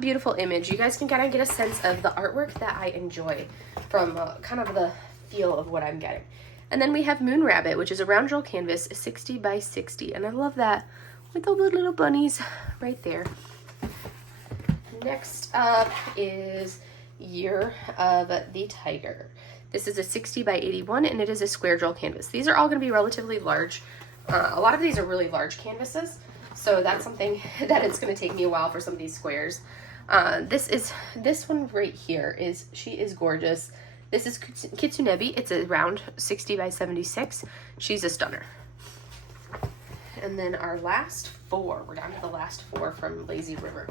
beautiful image. You guys can kind of get a sense of the artwork that I enjoy from kind of the feel of what I'm getting. And then we have Moon Rabbit, which is a round drill canvas, 60 by 60. And I love that with all the little bunnies right there. Next up is Year of the Tiger. This is a 60 by 81, and it is a square drill canvas. These are all going to be relatively large. A lot of these are really large canvases. So that's something that it's going to take me a while for some of these squares. This one right here is, she is gorgeous. This is Kitsunebi. It's a round 60 by 76. She's a stunner. And then our last four, we're down to the last four from Lazy River.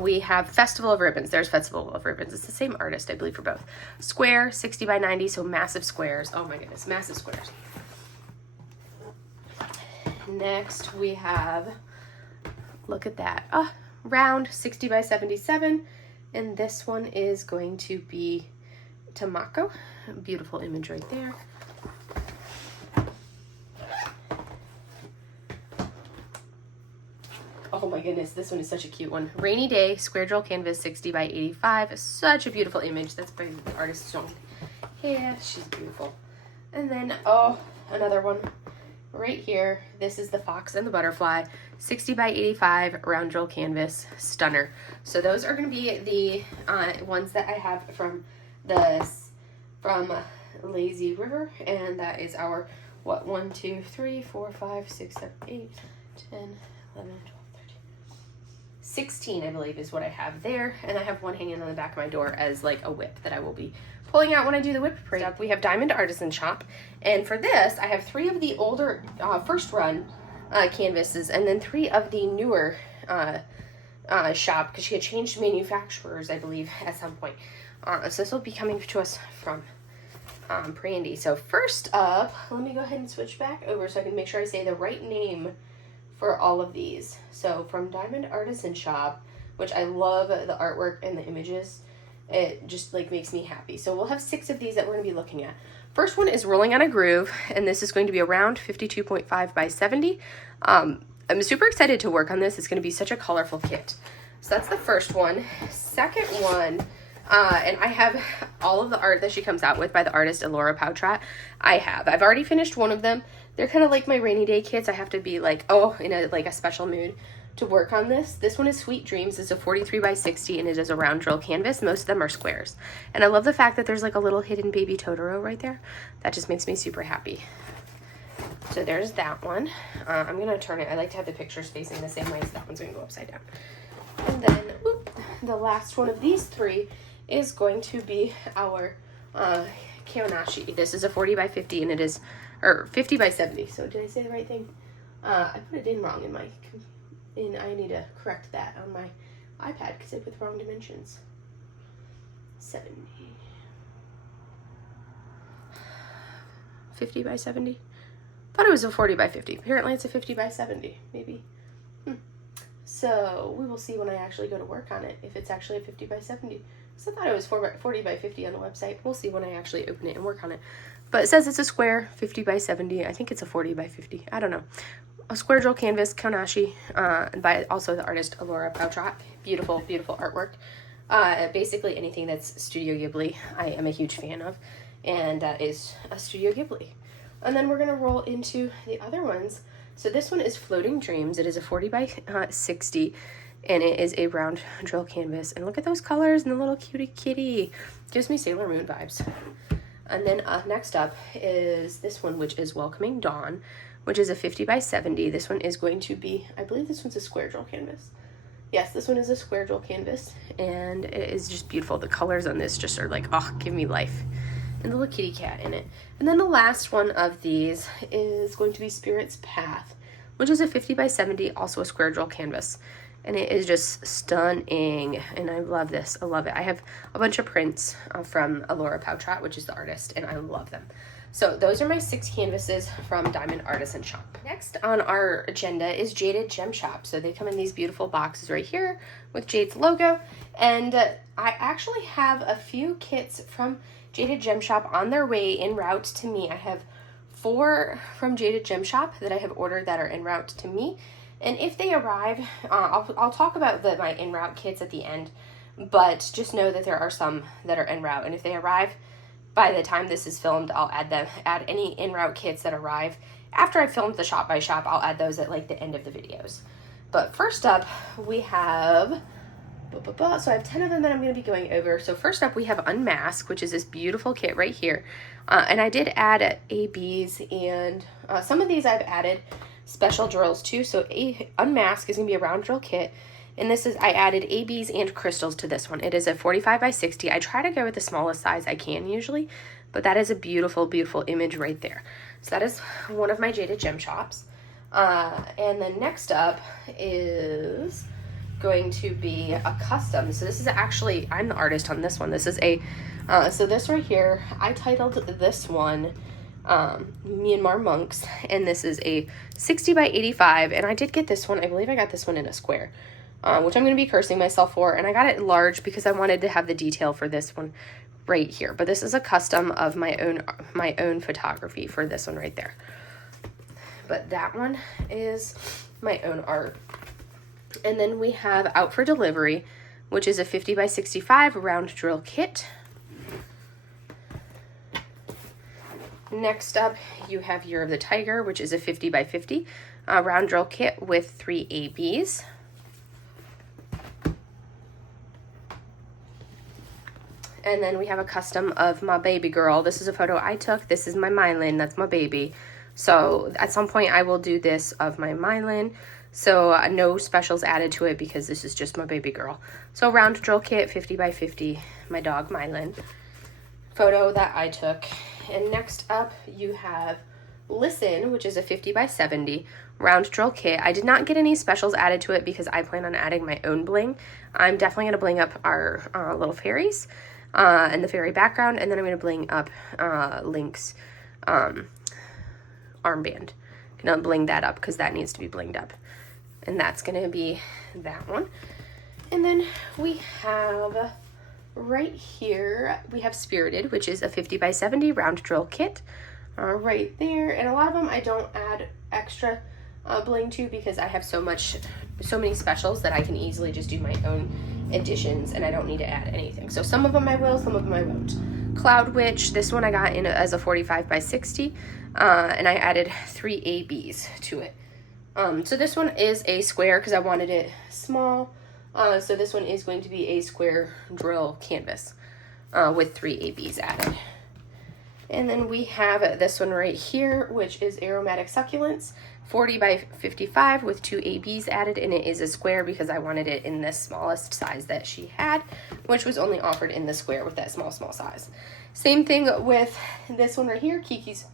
We have Festival of Ribbons. There's Festival of Ribbons. It's the same artist, I believe, for both. Square, 60 by 90, so massive squares. Oh my goodness, massive squares. Next we have, look at that, round 60 by 77, and this one is going to be Tamako. Beautiful image right there. Oh my goodness, this one is such a cute one. Rainy Day, square drill canvas, 60 by 85. Such a beautiful image. That's by the artist Song. Yeah, she's beautiful. And then, oh, another one. Right here, this is the Fox and the Butterfly, 60 by 85 round drill canvas, stunner. So those are going to be the ones that I have from Lazy River, and that is our, what, 1, 2, 3, 4, 5, 6, 7, 8, 10, 11, 12, 13, 16, I believe is what I have there, and I have one hanging on the back of my door as like a whip that I will be pulling out when I do the whipped cream. We have Diamond Artisan Shop, and for this I have 3 of the older first run canvases, and then 3 of the newer shop, because she had changed manufacturers, I believe, at some point. So this will be coming to us from Brandy. So first up, let me go ahead and switch back over so I can make sure I say the right name for all of these. So from Diamond Artisan Shop, which I love the artwork and the images. It just like makes me happy. So we'll have 6 of these that we're going to be looking at. First one is Rolling on a Groove, and this is going to be around 52.5 by 70. I'm super excited to work on this. It's going to be such a colorful kit. So that's the first one. Second one, and I have all of the art that she comes out with by the artist Oroa. I've already finished one of them. They're kind of like my rainy day kits. I have to be like, in a special mood to work on this. This one is Sweet Dreams. It's a 43 by 60, and it is a round drill canvas. Most of them are squares. And I love the fact that there's like a little hidden baby Totoro right there. That just makes me super happy. So there's that one. I'm going to turn it. I like to have the pictures facing the same way, so that one's going to go upside down. And then the last one of these 3 is going to be our Kaonashi. This is a 40 by 50, and it is, or 50 by 70. So did I say the right thing? I put it in wrong in my, I need to correct that on my iPad because I put the wrong dimensions. 70. 50 by 70? Thought it was a 40 by 50. Apparently it's a 50 by 70, maybe. So we will see when I actually go to work on it if it's actually a 50 by 70. So I thought it was 40 by 50 on the website. We'll see when I actually open it and work on it. But it says it's a square 50 by 70. I think it's a 40 by 50. I don't know. A square drill canvas, Kaonashi, by also the artist Oroa. Beautiful, beautiful artwork. Basically anything that's Studio Ghibli, I am a huge fan of, and that is a Studio Ghibli. And then we're going to roll into the other ones. So this one is Floating Dreams. It is a 40 by 60, and it is a round drill canvas. And look at those colors and the little cutie kitty. Gives me Sailor Moon vibes. And then next up is this one, which is Welcoming Dawn, which is a 50 by 70. This one is going to be, I believe this one's a square drill canvas. Yes, this one is a square drill canvas, and it is just beautiful. The colors on this just are like, oh, give me life. And the little kitty cat in it. And then the last one of these is going to be Spirit's Path, which is a 50 by 70, also a square drill canvas. And it is just stunning, and I love this. I love it. I have a bunch of prints from Oroa, which is the artist, and I love them. So those are my 6 canvases from Diamond Artisan Shop. Next on our agenda is Jaded Gem Shop. So they come in these beautiful boxes right here with Jade's logo. And I actually have a few kits from Jaded Gem Shop on their way en route to me. I have 4 from Jaded Gem Shop that I have ordered that are en route to me. And if they arrive, I'll talk about my en route kits at the end. But just know that there are some that are en route. And if they arrive by the time this is filmed, I'll add any en route kits that arrive. After I filmed the shop by shop, I'll add those at like the end of the videos. But first up, we have, so I have 10 of them that I'm going to be going over. So first up, we have Unmask, which is this beautiful kit right here. And I did add ABs, and some of these I've added special drills too. So Unmask is going to be a round drill kit. And this is, I added ABs and crystals to this one. It is a 45 by 60. I try to go with the smallest size I can usually, but that is a beautiful, beautiful image right there. So that is one of my Jaded Gem Shops. And then next up is going to be a custom. So this is actually, I'm the artist on this one. This is a, so this right here, I titled this one Myanmar Monks, and this is a 60 by 85. And I did get this one, I believe I got this one in a square. Which I'm going to be cursing myself for, and I got it large because I wanted to have the detail for this one right here. But this is a custom of my own photography for this one right there. But that one is my own art. And then we have Out for Delivery, which is a 50 by 65 round drill kit. Next up, you have Year of the Tiger, which is a 50 by 50 round drill kit with 3 ABs. And then we have a custom of my baby girl. This is a photo I took. This is my Mylan. That's my baby. So at some point I will do this of my Mylan. So no specials added to it because this is just my baby girl. So round drill kit, 50 by 50, my dog Mylan. photo that I took. And next up you have Listen, which is a 50 by 70 round drill kit. I did not get any specials added to it because I plan on adding my own bling. I'm definitely going to bling up our little fairies and the fairy background, and then I'm going to bling up Link's armband. Gonna bling that up because that needs to be blinged up, and that's going to be that one. And then we have right here, we have Spirited, which is a 50 by 70 round drill kit. Right there, and a lot of them I don't add extra bling to because I have so many specials that I can easily just do my own additions and I don't need to add anything. So some of them I will, some of them I won't. Cloud Witch, this one I got in as a 45 by 60, and I added 3 ABs to it. So this one is a square because I wanted it small. So this one is going to be a square drill canvas with 3 ABs added. And then we have this one right here, which is Aromatic Succulents, 40 by 55 with 2 ABs added, and it is a square because I wanted it in the smallest size that she had, which was only offered in the square with that small size. Same thing with this one right here, Kiki's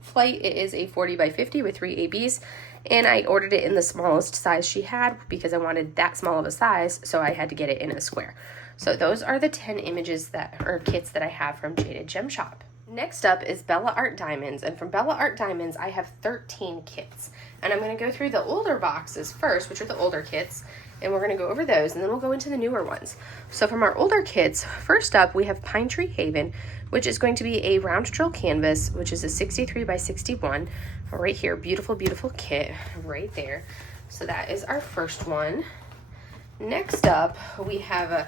Flight. It is a 40 by 50 with 3 ABs, and I ordered it in the smallest size she had because I wanted that small of a size, so I had to get it in a square. So those are the 10 images or kits that I have from Jaded Gem Shop. Next up is Bella Art Diamonds, and from Bella Art Diamonds I have 13 kits, and I'm going to go through the older boxes first, which are the older kits, and we're going to go over those, and then we'll go into the newer ones. So from our older kits, first up we have Pine Tree Haven, which is going to be a round drill canvas, which is a 63 by 61 right here. Beautiful kit right there. So that is our first one. Next up we have a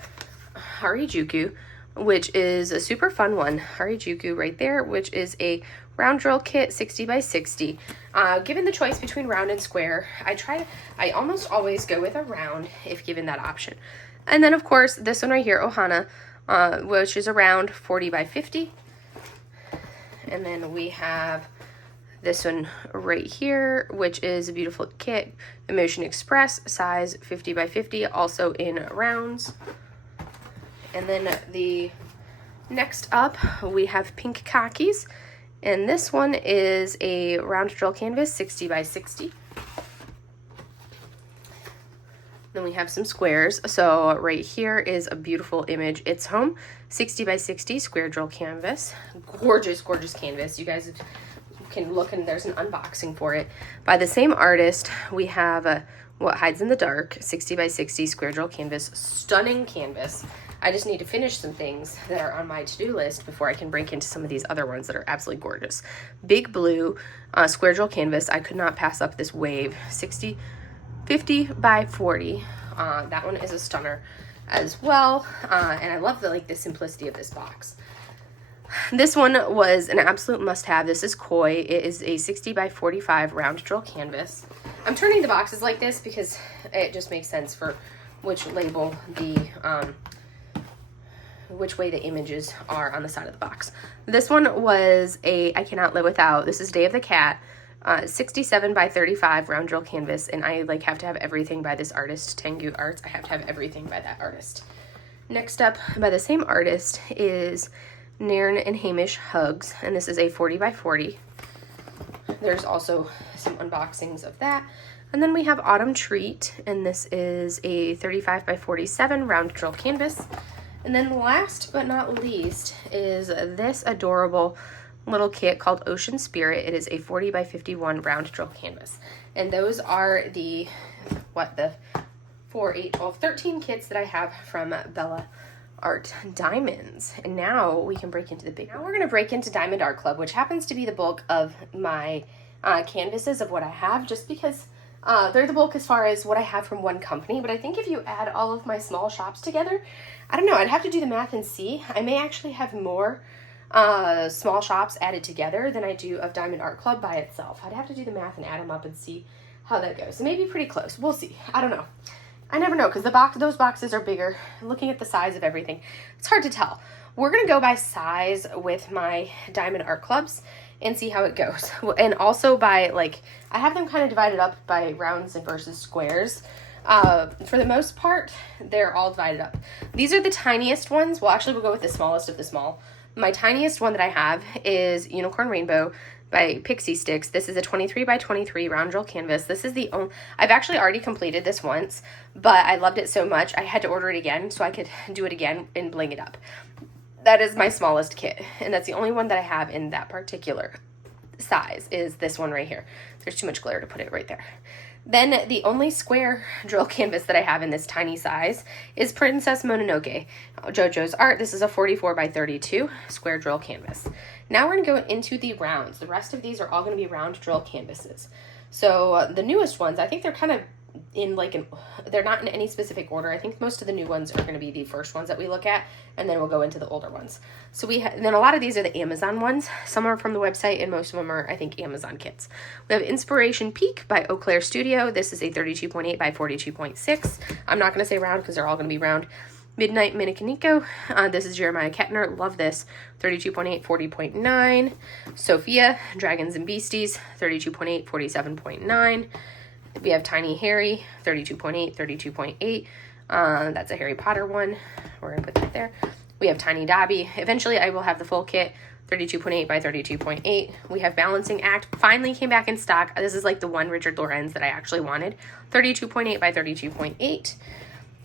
Harajuku, which is a super fun one. Harajuku right there, which is a round drill kit, 60 by 60. Given the choice between round and square, I almost always go with a round if given that option. And then of course this one right here, Ohana, which is a round 40 by 50. And then we have this one right here, which is a beautiful kit, Emotion Express, size 50 by 50, also in rounds. And then the next up, we have Pink Khakis, and this one is a round drill canvas, 60 by 60. Then we have some squares. So right here is a beautiful image. It's Home, 60 by 60 square drill canvas. Gorgeous canvas. You guys can look, and there's an unboxing for it. By the same artist, we have What Hides in the Dark, 60 by 60 square drill canvas. Stunning canvas. I just need to finish some things that are on my to-do list before I can break into some of these other ones that are absolutely gorgeous. Big Blue square drill canvas. I could not pass up this wave. 50 by 40. That one is a stunner as well. And I love the simplicity of this box. This one was an absolute must-have. This is Koi. It is a 60 by 45 round drill canvas. I'm turning the boxes like this because it just makes sense for which label which way the images are on the side of the box. This one was I Cannot Live Without. This is Day of the Cat, 67 by 35 round drill canvas, and I have to have everything by this artist, Tengu Arts. I have to have everything by that artist. Next up, by the same artist, is Nairn and Hamish Hugs, and this is a 40 by 40. There's also some unboxings of that. And then we have Autumn Treat, and this is a 35 by 47 round drill canvas. And then last but not least is this adorable little kit called Ocean Spirit. It is a 40 by 51 round drill canvas. And those are the 13 kits that I have from Bella Art Diamonds. And now we can break into the big. Now we're going to break into Diamond Art Club, which happens to be the bulk of my canvases of what I have, just because they're the bulk as far as what I have from one company. But I think if you add all of my small shops together, I don't know, I'd have to do the math and see. I may actually have more small shops added together than I do of Diamond Art Club by itself. I'd have to do the math and add them up and see how that goes. It may be pretty close. We'll see. I don't know. I never know because those boxes are bigger. Looking at the size of everything, it's hard to tell. We're going to go by size with my Diamond Art Clubs and see how it goes. And also by, I have them kind of divided up by rounds and versus squares. For the most part, they're all divided up. These are the tiniest ones. Well, actually, we'll go with the smallest of the small. My tiniest one that I have is Unicorn Rainbow by Pixie Sticks. This is a 23 by 23 round drill canvas. This is the only, I've actually already completed this once, but I loved it so much I had to order it again so I could do it again and bling it up. That is my smallest kit, and that's the only one that I have in that particular size, is this one right here. There's too much glare to put it right there. Then the only square drill canvas that I have in this tiny size is Princess Mononoke, JoJo's Art. This is a 44 by 32 square drill canvas. Now we're going to go into the rounds. The rest of these are all going to be round drill canvases. So the newest ones, I think they're kind of in like they're not in any specific order. I think most of the new ones are going to be the first ones that we look at, and then we'll go into the older ones. So and then a lot of these are the Amazon ones. Some are from the website, and most of them are, I think, Amazon kits. We have Inspiration Peak by Eau Claire Studio. This is a 32.8 by 42.6. I'm not going to say round because they're all going to be round. Midnight Minikaniko. This is Jeremiah Kettner. Love this. 32.8, 40.9. Sophia, Dragons and Beasties. 32.8, 47.9. We have Tiny Harry, 32.8, 32.8. That's a Harry Potter one. We're going to put that there. We have Tiny Dobby. Eventually, I will have the full kit, 32.8 by 32.8. We have Balancing Act. Finally came back in stock. This is like the one Richard Lorenz that I actually wanted. 32.8 by 32.8.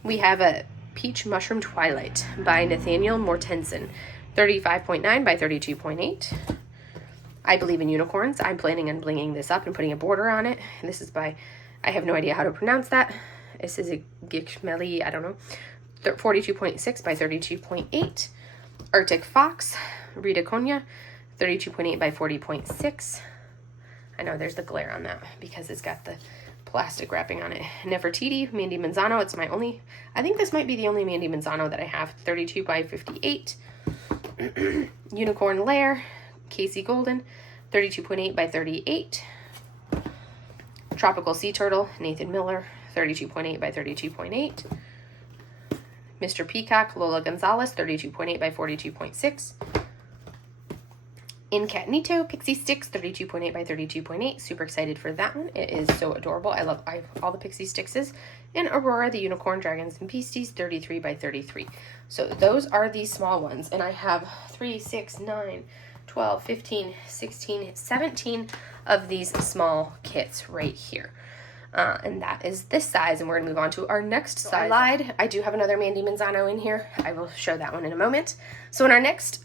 We have a Peach Mushroom Twilight by Nathaniel Mortensen. 35.9 by 32.8. I Believe in Unicorns. I'm planning on blinging this up and putting a border on it. And this is by, I have no idea how to pronounce that. This is a Gikmeli, I don't know. 42.6 by 32.8. Arctic Fox, Rita Konya, 32.8 by 40.6. I know there's the glare on that because it's got the plastic wrapping on it. Nefertiti, Mandy Manzano. It's my only, I think this might be the only Mandy Manzano that I have. 32 by 58. Unicorn Lair, Casey Golden, 32.8 by 38. Tropical Sea Turtle, Nathan Miller, 32.8 by 32.8. Mr. Peacock, Lola Gonzalez, 32.8 by 42.6. Incatenito, Pixie Sticks, 32.8 by 32.8. Super excited for that one. It is so adorable. I love all the Pixie Stickses. And Aurora, the Unicorn, Dragons, and Beasties, 33 by 33. So those are the small ones. And I have 3, 6, 9, 12, 15, 16, 17 of these small kits right here. And that is this size, and we're going to move on to our next size. I lied. I do have another Mandy Manzano in here. I will show that one in a moment. So in our next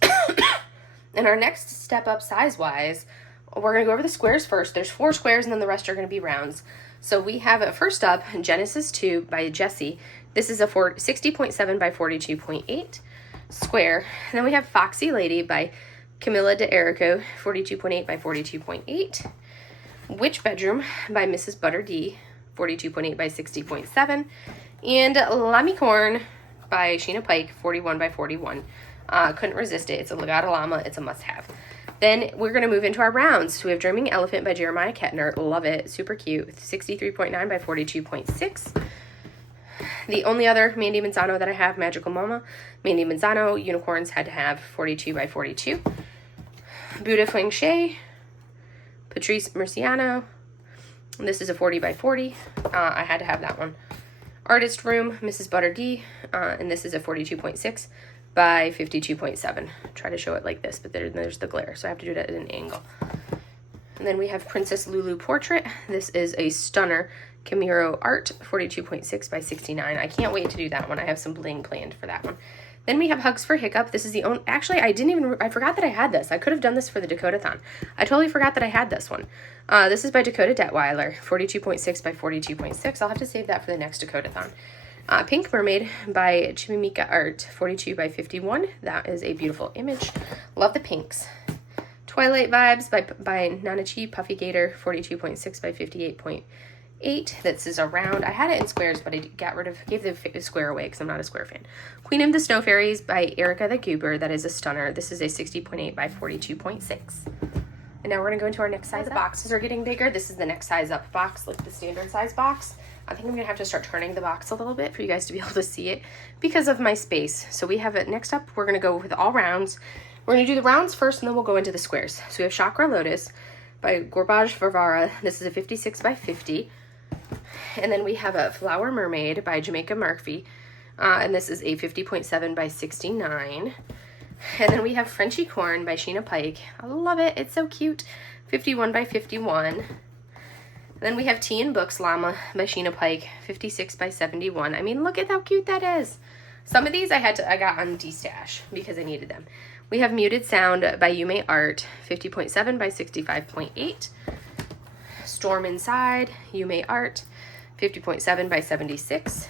step up size-wise, we're going to go over the squares first. There's 4 squares, and then the rest are going to be rounds. So we have, first up, Genesis 2 by Jessie. This is a 60.7 by 42.8 square. And then we have Foxy Lady by Camilla de Erico, 42.8 by 42.8. Witch Bedroom by Mrs. Butter D, 42.8 by 60.7. And Lamicorn by Sheena Pike, 41 by 41. Couldn't resist it. It's a Legata Llama. It's a must-have. Then we're going to move into our rounds. So we have Dreaming Elephant by Jeremiah Kettner. Love it. Super cute. 63.9 by 42.6. The only other Mandy Manzano that I have, Magical Mama. Mandy Manzano. Unicorns had to have 42 by 42. Buddha Feng Shui. Patrice Murciano. This is a 40 by 40. I had to have that one. Artist Room, Mrs. Butter D. And this is a 42.6 by 52.7. Try to show it like this, but there's the glare, so I have to do it at an angle. And then we have Princess Lulu Portrait. This is a stunner Camiro Art, 42.6 by 69. I can't wait to do that one. I have some bling planned for that one. Then we have Hugs for Hiccup. This is the only, actually, I forgot that I had this. I could have done this for the Dakota-thon. I totally forgot that I had this one. This is by Dakota Detweiler, 42.6 by 42.6. I'll have to save that for the next Dakota-thon. Pink Mermaid by Chimimika Art, 42 by 51. That is a beautiful image. Love the pinks. Twilight Vibes by Nanachi Puffy Gator, 42.6 by 58.8. This is a round. I had it in squares, but I gave the square away because I'm not a square fan. Queen of the Snow Fairies by Erica the Goober. That is a stunner. This is a 60.8 by 42.6. And now we're going to go into our next size. The boxes are getting bigger. This is the next size up box, like the standard size box. I think I'm going to have to start turning the box a little bit for you guys to be able to see it because of my space. So we have it. Next up, we're going to go with all rounds. We're going to do the rounds first, and then we'll go into the squares. So we have Chakra Lotus by Gorbaj Varvara. This is a 56 by 50. And then we have a Flower Mermaid by Jamaica Murphy. And this is a 50.7 by 69. And then we have Frenchy Corn by Sheena Pike. I love it. It's so cute. 51 by 51. And then we have Tea and Books Llama by Sheena Pike. 56 by 71. I mean, look at how cute that is. Some of these I got on D-Stash because I needed them. We have Muted Sound by Yume Art. 50.7 by 65.8. Storm Inside, Yume Art. 50.7 by 76.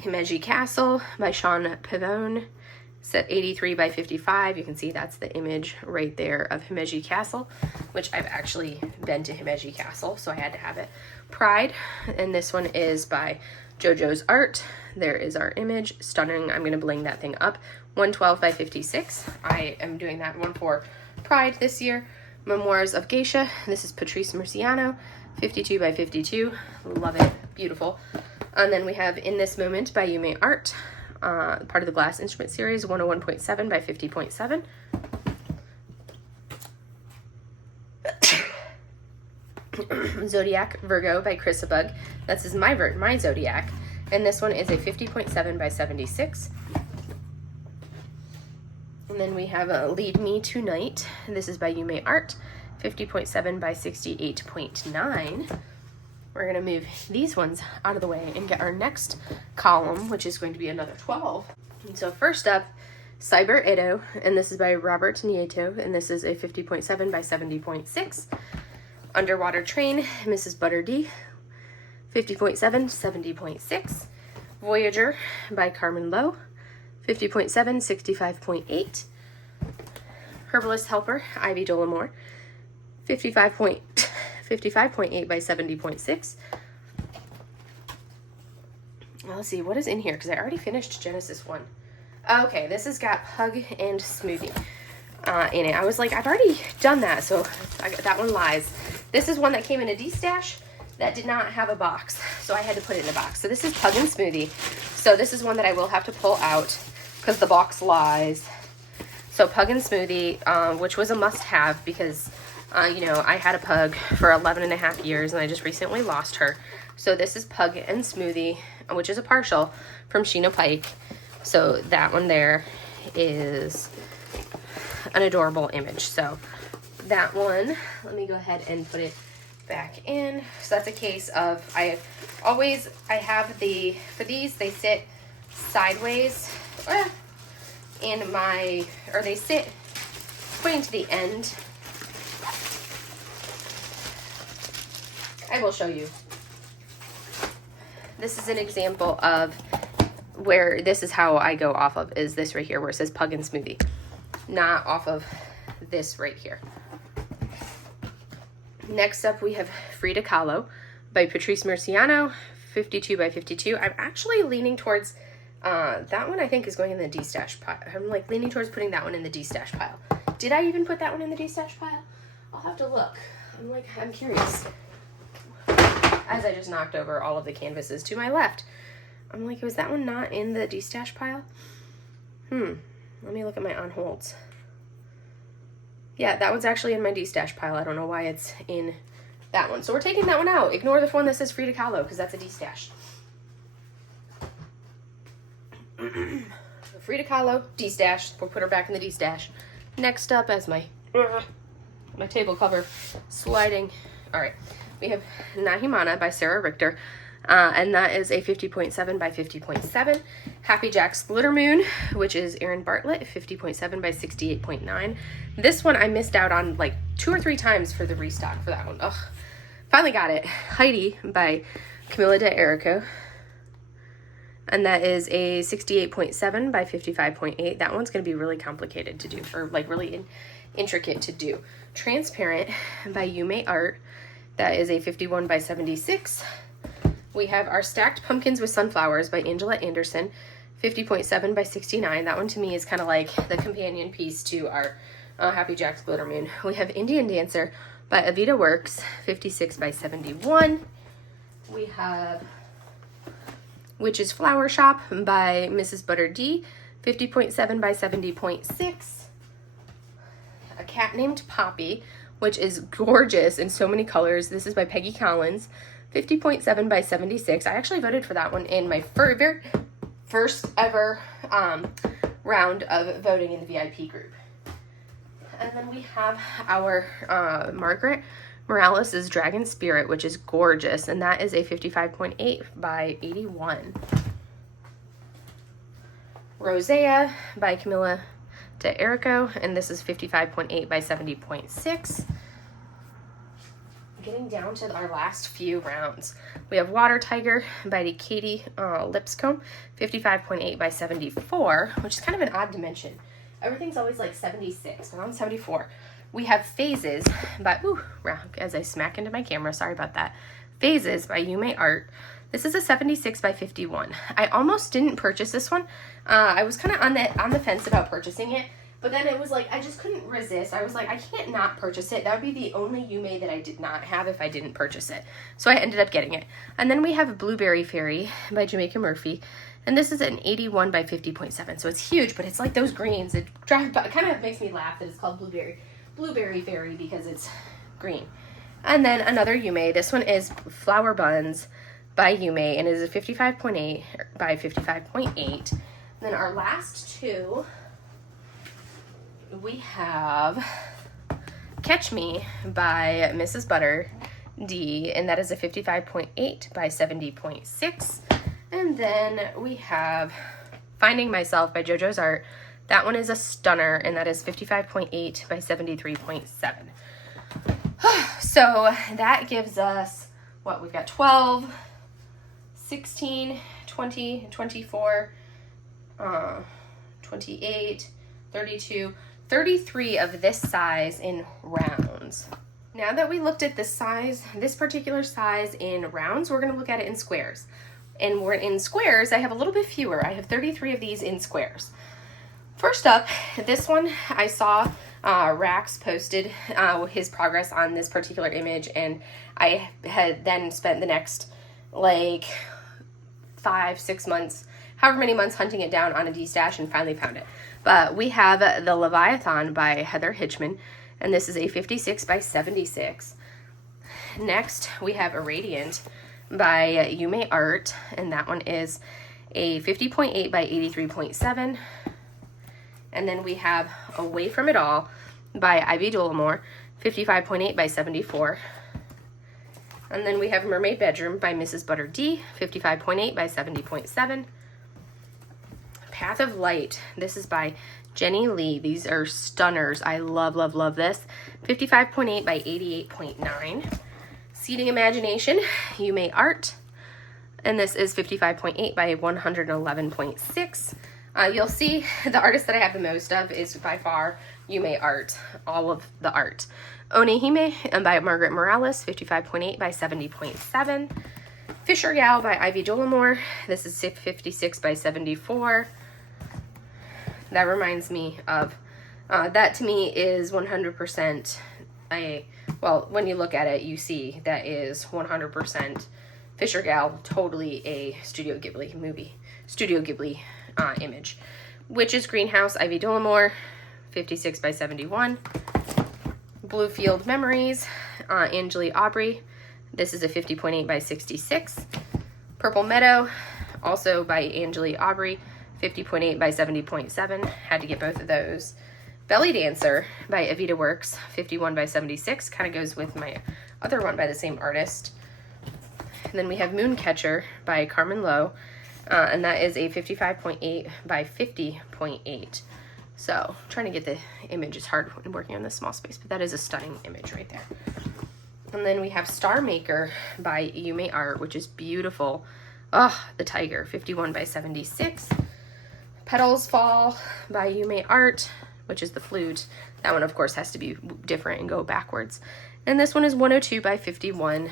Himeji Castle by Sean Pavone. Set 83 by 55. You can see that's the image right there of Himeji Castle, which I've actually been to Himeji Castle, so I had to have it. Pride, and this one is by JoJo's Art. There is our image. Stunning. I'm going to bling that thing up. 112 by 56. I am doing that one for Pride this year. Memoirs of Geisha. This is Patrice Murciano. 52 by 52. Love it. Beautiful. And then we have In This Moment by Yume Art. Part of the Glass Instrument Series, 101.7 by 50.7. Zodiac Virgo by Chrisabug. This is my Zodiac. And this one is a 50.7 by 76. And then we have Lead Me Tonight. This is by Yume Art. 50.7 by 68.9. We're going to move these ones out of the way and get our next column, which is going to be another 12. And so first up, Cyber Edo, and this is by Robert Nieto, and this is a 50.7 by 70.6. Underwater Train, Mrs. Butter D, 50.7, 70.6. Voyager by Carmen Lowe, 50.7, 65.8. Herbalist Helper, Ivy Dollamore, 55.8 by 70.6. Well, let's see, what is in here? Because I already finished Genesis 1. Okay, this has got Pug and Smoothie in it. I was like, I've already done that, so that one lies. This is one that came in a D-Stash that did not have a box, so I had to put it in a box. So this is Pug and Smoothie. So this is one that I will have to pull out because the box lies. So Pug and Smoothie, which was a must-have because you know, I had a pug for 11 and a half years and I just recently lost her. So this is Pug and Smoothie, which is a partial from Sheena Pike. So that one there is an adorable image. So that one, let me go ahead and put it back in. So that's a case of, I have the, for these, they sit sideways in my, or they sit pointing to the end. I will show you. This is an example of where this is how I go off of, is this right here where it says Pug and Smoothie. Not off of this right here. Next up we have Frida Kahlo by Patrice Murciano, 52 by 52. I'm actually leaning towards, that one I think is going in the D-Stash pile. I'm like leaning towards putting that one in the D-Stash pile. Did I even put that one in the D-Stash pile? I'll have to look. I'm curious. As I just knocked over all of the canvases to my left. I'm like, was that one not in the D-Stash pile? Let me look at my on holds. Yeah, that one's actually in my D-Stash pile. I don't know why it's in that one. So we're taking that one out. Ignore the one that says Frida Kahlo because that's a D-Stash. Frida Kahlo, D-Stash. We'll put her back in the D-Stash. Next up as my table cover sliding. All right. We have Nahimana by Sarah Richter, and that is a 50.7 by 50.7. Happy Jack's Glitter Moon, which is Erin Bartlett, 50.7 by 68.9. This one I missed out on like 2 or 3 times for the restock for that one. Ugh. Finally got it. Heidi by Camila de Erico, and that is a 68.7 by 55.8. That one's going to be really complicated to do, or like really intricate to do. Transparent by Yume Art. That is a 51 by 76. We have our Stacked Pumpkins with Sunflowers by Angela Anderson, 50.7 by 69. That one to me is kind of like the companion piece to our Happy Jack's Glitter Moon. We have Indian Dancer by Avita Works, 56 by 71. We have Witch's Flower Shop by Mrs. Butter D, 50.7 by 70.6. A Cat Named Poppy, which is gorgeous in so many colors. This is by Peggy Collins, 50.7 by 76. I actually voted for that one in my very first ever round of voting in the VIP group. And then we have our Margaret Morales' Dragon Spirit, which is gorgeous, and that is a 55.8 by 81. Rosea by Camilla de Erico, and this is 55.8 by 70.6. Getting down to our last few rounds. We have Water Tiger by Katie Lipscomb, 55.8 by 74, which is kind of an odd dimension. Everything's always like 76, but I'm 74. We have Phases by, as I smack into my camera, sorry about that. Phases by Yume Art. This is a 76 by 51. I almost didn't purchase this one. I was kind of on the fence about purchasing it, but then it was like, I just couldn't resist. I was like, I can't not purchase it. That would be the only Yume that I did not have if I didn't purchase it. So I ended up getting it. And then we have Blueberry Fairy by Jamaica Murphy. And this is an 81 by 50.7. So it's huge, but it's like those greens. It kind of makes me laugh that it's called Blueberry Fairy because it's green. And then another Yume. This one is Flower Buns by Yume, and it is a 55.8 by 55.8. Then our last two, we have Catch Me by Mrs. Butter D, and that is a 55.8 by 70.6. And then we have Finding Myself by JoJo's Art. That one is a stunner, and that is 55.8 by 73.7. So that gives us, what, we've got 12, 16, 20, 24, 28, 32, 33 of this size in rounds. Now that we looked at this particular size in rounds, we're going to look at it in squares. And we're in squares, I have a little bit fewer. I have 33 of these in squares. First up, this one I saw Rax posted his progress on this particular image, and I had then spent the next like 5-6 months, however many months, hunting it down on a D-stash and finally found it. But we have the Leviathan by Heather Hitchman, and this is a 56 by 76. Next, we have Irradiant by Yume Art, and that one is a 50.8 by 83.7. And then we have Away From It All by Ivy Dollamore, 55.8 by 74. And then we have Mermaid Bedroom by Mrs. Butter D, 55.8 by 70.7. Path of Light, this is by Jenny Lee. These are stunners. I love, love, love this. 55.8 by 88.9. Seeding Imagination, Yume Art, and this is 55.8 by 111.6. You'll see the artist that I have the most of is by far Yume Art, all of the art. Onehime by Margaret Morales, 55.8 by 70.7. Fisher Gal by Ivy Dollamore, this is 56 by 74. That reminds me of, that to me is 100% well, when you look at it, you see that is 100% Fisher Gal, totally a Studio Ghibli image. Witch's Greenhouse, Ivy Dollamore, 56 by 71. Bluefield Memories, Angeli Aubrey, this is a 50.8 by 66. Purple Meadow, also by Angeli Aubrey, 50.8 by 70.7. Had to get both of those. Belly Dancer by Evita Works, 51 by 76. Kind of goes with my other one by the same artist. And then we have Mooncatcher by Carmen Lowe, and that is a 55.8 by 50.8. So trying to get the image is hard when working on this small space, but that is a stunning image right there. And then we have Star Maker by Yume Art, which is beautiful. Oh, the tiger, 51 by 76. Petals Fall by Yume Art, which is the flute. That one, of course, has to be different and go backwards. And this one is 102 by 51.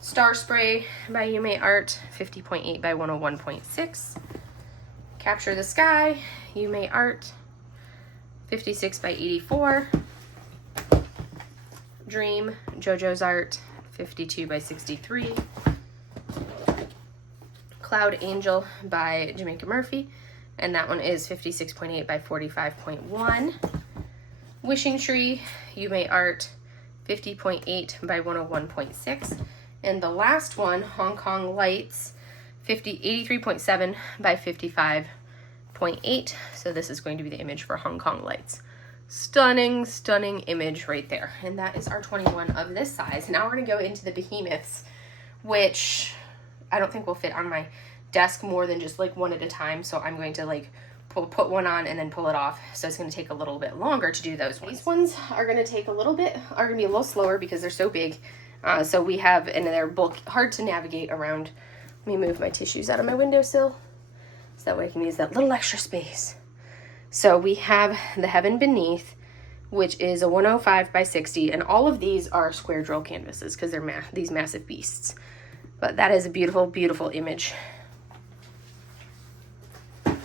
Star Spray by Yume Art, 50.8 by 101.6. Capture the Sky, Yume Art, 56 by 84. Dream, JoJo's Art, 52 by 63. Cloud Angel by Jamaica Murphy, and that one is 56.8 by 45.1. Wishing Tree, Yume Art, 50.8 by 101.6. And the last one, Hong Kong Lights, 83.7 by 55.6. 0.8. So this is going to be the image for Hong Kong lights. Stunning, stunning image right there. And that is our 21 of this size. Now we're going to go into the behemoths, which I don't think will fit on my desk more than just like one at a time. So I'm going to like put one on and then pull it off. So it's going to take a little bit longer to do those ones. These ones are going to take a little bit, are going to be a little slower because they're so big. So we have, and they're hard to navigate around. Let me move my tissues out of my windowsill so that way I can use that little extra space. So we have the Heaven Beneath, which is a 105 by 60, and all of these are square drill canvases because they're these massive beasts. But that is a beautiful, beautiful image. And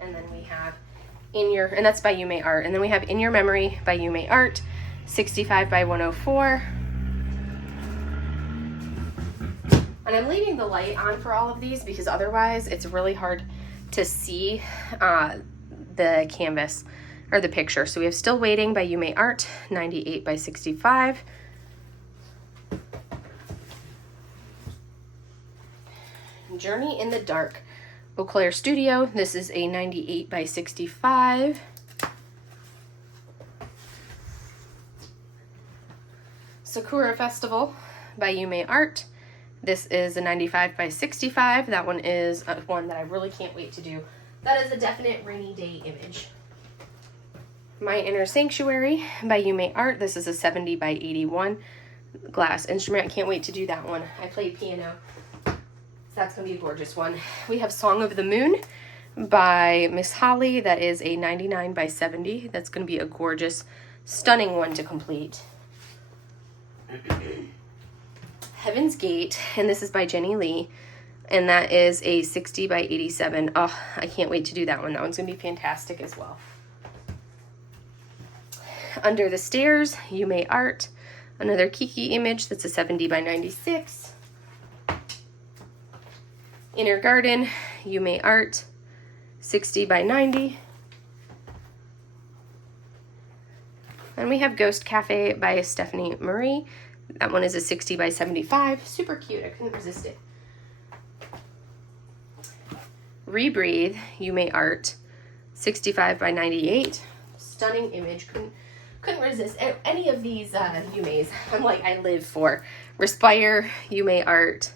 then we have and that's by Yume Art. And then we have In Your Memory by Yume Art, 65 by 104. And I'm leaving the light on for all of these because otherwise it's really hard to see the canvas or the picture. So we have Still Waiting by Yume Art, 98 by 65. Journey in the Dark, Eau Claire Studio. This is a 98 by 65. Sakura Festival by Yume Art. This is a 95 by 65. That one is one that I really can't wait to do. That is a definite rainy day image. My Inner Sanctuary by Yume Art. This is a 70 by 81 glass instrument. I can't wait to do that one. I play piano. So that's going to be a gorgeous one. We have Song of the Moon by Miss Holly. That is a 99 by 70. That's going to be a gorgeous, stunning one to complete. Heaven's Gate, and this is by Jenny Lee, and that is a 60 by 87. Oh, I can't wait to do that one. That one's going to be fantastic as well. Under the Stairs, Yume Art, another Kiki image that's a 70 by 96. Inner Garden, Yume Art, 60 by 90. And we have Ghost Cafe by Stephanie Marie. That one is a 60 by 75. Super cute. I couldn't resist it. Rebreathe, Yume Art, 65 by 98. Stunning image. Couldn't resist any of these Yume's. I'm like, I live for. Respire, Yume Art.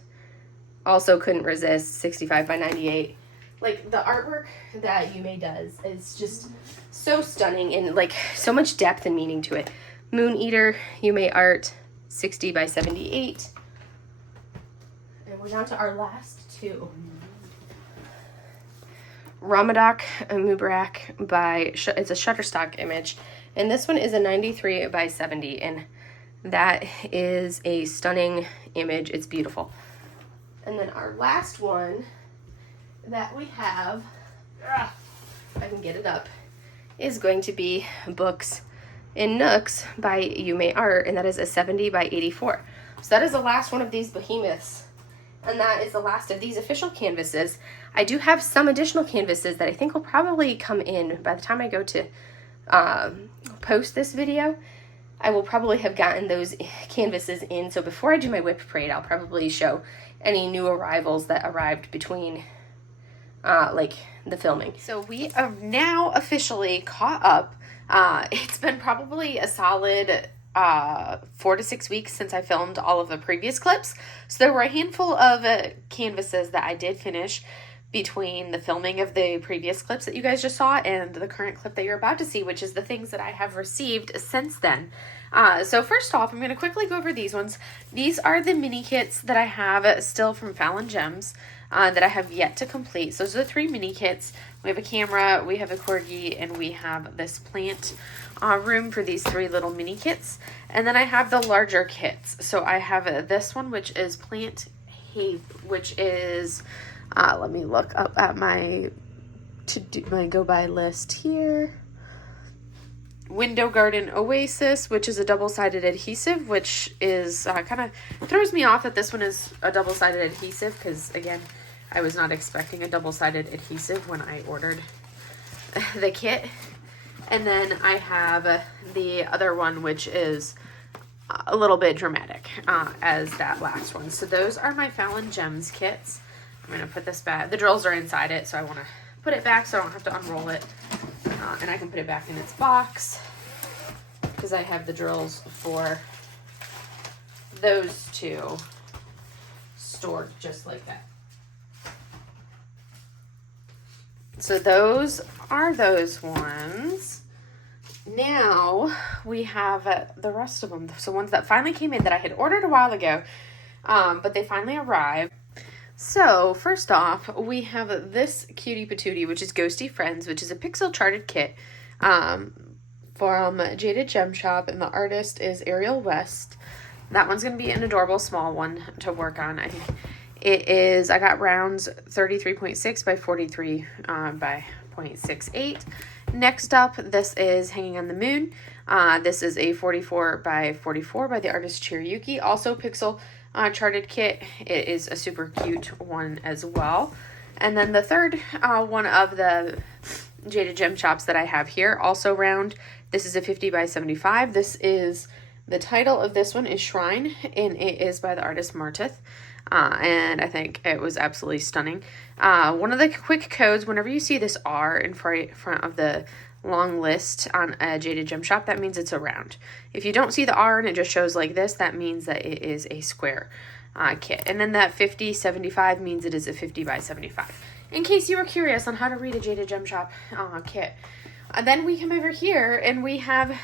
Also couldn't resist, 65 by 98. Like, the artwork that Yume does is just so stunning and like so much depth and meaning to it. Moon Eater, Yume Art, 60 by 78. And we're down to our last two. Ramadak Mubarak by, it's a Shutterstock image. And this one is a 93 by 70. And that is a stunning image. It's beautiful. And then our last one that we have, if I can get it up, is going to be Books in Nooks by Yume Art, and that is a 70 by 84. So that is the last one of these behemoths, and that is the last of these official canvases. I do have some additional canvases that I think will probably come in by the time I go to post this video. I will probably have gotten those canvases in, so before I do my whip parade, I'll probably show any new arrivals that arrived between like the filming. So we are now officially caught up. It's been probably a solid 4 to 6 weeks since I filmed all of the previous clips. So there were a handful of canvases that I did finish between the filming of the previous clips that you guys just saw and the current clip that you're about to see, which is the things that I have received since then. So first off, I'm going to quickly go over these ones. These are the mini kits that I have still from Fallon Gems that I have yet to complete. So those are the 3 mini kits. We have a camera, we have a corgi, and we have this plant room for these 3 little mini kits. And then I have the larger kits. So I have this one, which is Plant Hay, which is, let me look up at my go by list here. Window Garden Oasis, which is a double-sided adhesive, which is kind of throws me off that this one is a double-sided adhesive because, again, I was not expecting a double-sided adhesive when I ordered the kit. And then I have the other one, which is a little bit dramatic as that last one. So those are my Fallon Gems kits. I'm going to put this back. The drills are inside it, so I want to put it back so I don't have to unroll it. And I can put it back in its box because I have the drills for those two stored just like that. So those are those ones. Now we have the rest of them. So ones that finally came in that I had ordered a while ago, but they finally arrived. So first off, we have this cutie patootie, which is Ghosty Friends, which is a pixel charted kit from Jaded Gem Shop, and the artist is Ariel West. That one's going to be an adorable small one to work on. I think it is, I got rounds 33.6 by 43 by 0.68. Next up, this is Hanging on the Moon. This is a 44 by 44 by the artist Chiryuki, also pixel charted kit. It is a super cute one as well. And then the third one of the Jaded Gem Shops that I have here, also round. This is a 50 by 75. This is, the title of this one is Shrine, and it is by the artist Martith. And I think it was absolutely stunning. One of the quick codes, whenever you see this R in front of the long list on a Jaded Gem Shop, that means it's a round. If you don't see the R and it just shows like this, that means that it is a square kit. And then that 50/75 means it is a 50 by 75. In case you were curious on how to read a Jaded Gem Shop kit. Then we come over here and we have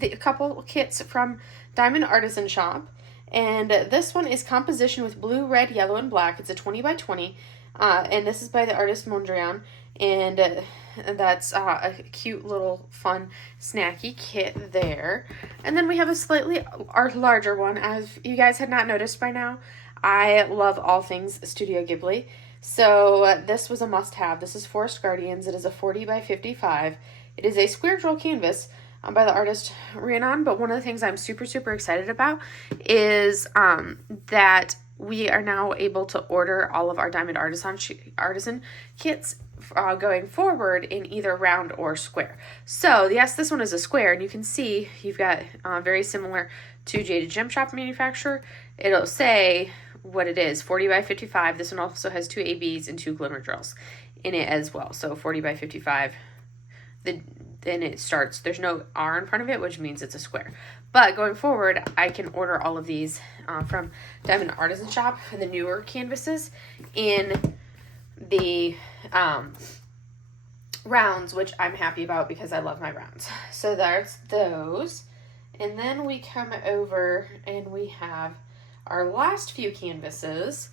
a couple kits from Diamond Artisan Shop. And this one is composition with blue, red, yellow, and black. It's a 20 by 20. And this is by the artist Mondrian. And that's a cute little fun snacky kit there. And then we have a slightly larger one. As you guys had not noticed by now, I love all things Studio Ghibli. So this was a must-have. This is Forest Guardians. It is a 40 by 55. It is a square drill canvas by the artist Rhiannon, but one of the things I'm super, super excited about is that we are now able to order all of our Diamond Artisan kits going forward in either round or square. So yes, this one is a square, and you can see you've got very similar to Jaded Gem Shop manufacturer. It'll say what it is, 40 by 55. This one also has 2 ABs and 2 glimmer drills in it as well. So 40 by 55. Then it starts, there's no R in front of it, which means it's a square. But going forward, I can order all of these from Diamond Artisan Shop for the newer canvases in the rounds, which I'm happy about because I love my rounds. So that's those. And then we come over and we have our last few canvases.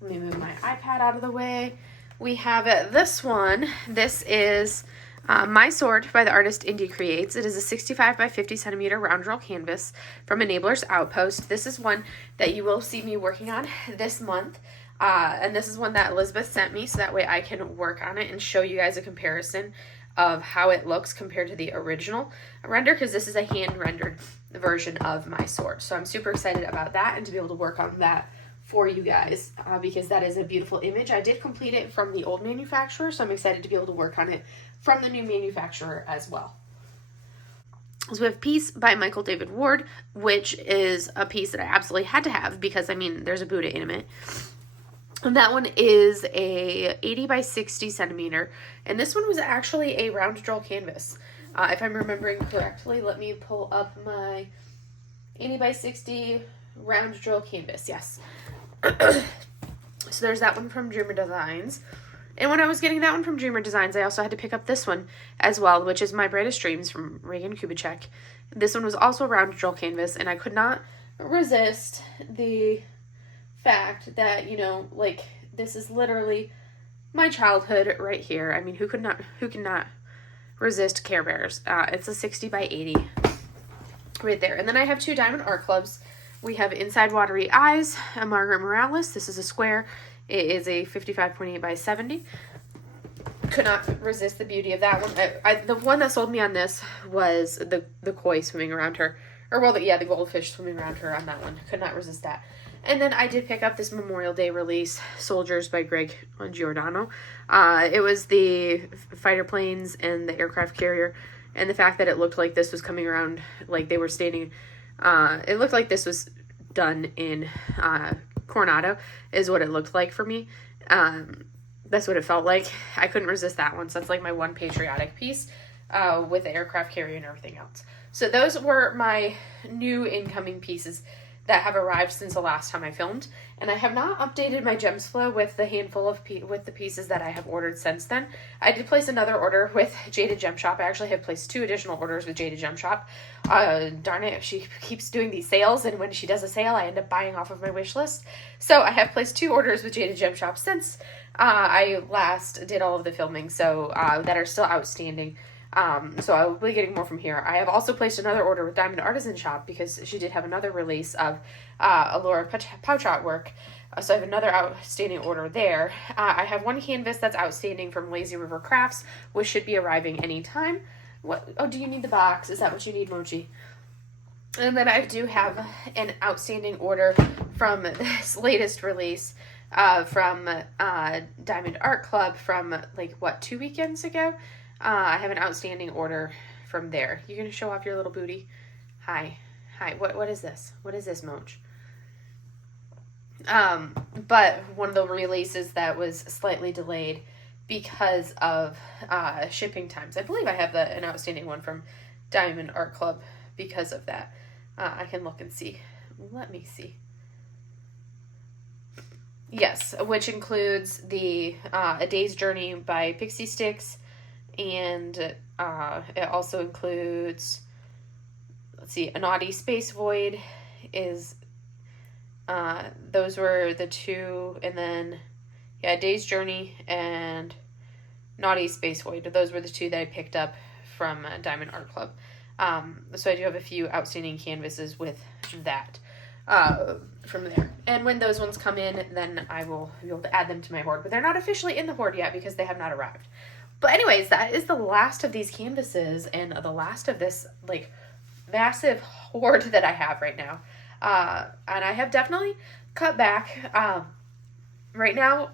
Let me move my iPad out of the way. We have this one. This is My Sword by the artist Indie Creates. It is a 65 by 50 centimeter round drill canvas from Enabler's Outpost. This is one that you will see me working on this month. And this is one that Elizabeth sent me, so that way I can work on it and show you guys a comparison of how it looks compared to the original render, because this is a hand-rendered version of My Sword. So I'm super excited about that and to be able to work on that for you guys because that is a beautiful image. I did complete it from the old manufacturer, so I'm excited to be able to work on it from the new manufacturer as well. So we have Piece by Michael David Ward, which is a piece that I absolutely had to have because, I mean, there's a Buddha in it. And that one is a 80 by 60 centimeter. And this one was actually a round drill canvas. If I'm remembering correctly, let me pull up my 80 by 60 round drill canvas. Yes. So there's that one from Dreamer Designs. And when I was getting that one from Dreamer Designs, I also had to pick up this one as well, which is My Brightest Dreams from Reagan Kubitschek. This one was also a round drill canvas, and I could not resist the fact that, you know, like, this is literally my childhood right here. I mean, who cannot resist Care Bears? It's a 60 by 80 right there. And then I have 2 Diamond Art Clubs. We have Inside Watery Eyes, a Margaret Morales. This is a square. It is a 55.8 by 70. Could not resist the beauty of that one. The one that sold me on this was the koi swimming around her. Or, well, the goldfish swimming around her on that one. Could not resist that. And then I did pick up this Memorial Day release, Soldiers by Greg Giordano. It was the fighter planes and the aircraft carrier. And the fact that it looked like this was coming around, like they were standing, it looked like this was done in Coronado is what it looked like for me. That's what it felt like. I couldn't resist that one. So that's like my one patriotic piece with the aircraft carrier and everything else. So those were my new incoming pieces that have arrived since the last time I filmed. And I have not updated my gems flow with the handful of with the pieces that I have ordered since then. I did place another order with Jaded Gem Shop. I actually have placed 2 additional orders with Jaded Gem Shop. Darn it, she keeps doing these sales, and when she does a sale, I end up buying off of my wish list. So I have placed 2 orders with Jaded Gem Shop since I last did all of the filming, so that are still outstanding. So I will be getting more from here. I have also placed another order with Diamond Artisan Shop because she did have another release of Oroa pouch artwork. So I have another outstanding order there. I have 1 canvas that's outstanding from Lazy River Crafts, which should be arriving anytime. What? Oh, do you need the box? Is that what you need, Mochi? And then I do have an outstanding order from this latest release from Diamond Art Club from, like, what, 2 weekends ago? I have an outstanding order from there. You're going to show off your little booty? Hi. What is this? What is this, Moch? But one of the releases that was slightly delayed because of shipping times. I believe I have an outstanding one from Diamond Art Club because of that. I can look and see. Let me see. Yes, which includes the A Day's Journey by Pixie Sticks, and it also includes, let's see, A Naughty Space Void is, those were the 2, and then, yeah, A Day's Journey and Naughty Space Void. Those were the 2 that I picked up from Diamond Art Club. So I do have a few outstanding canvases with that from there. And when those ones come in, then I will be able to add them to my hoard. But they're not officially in the hoard yet because they have not arrived. But anyways, that is the last of these canvases and the last of this, like, massive hoard that I have right now. And I have definitely cut back. Right now,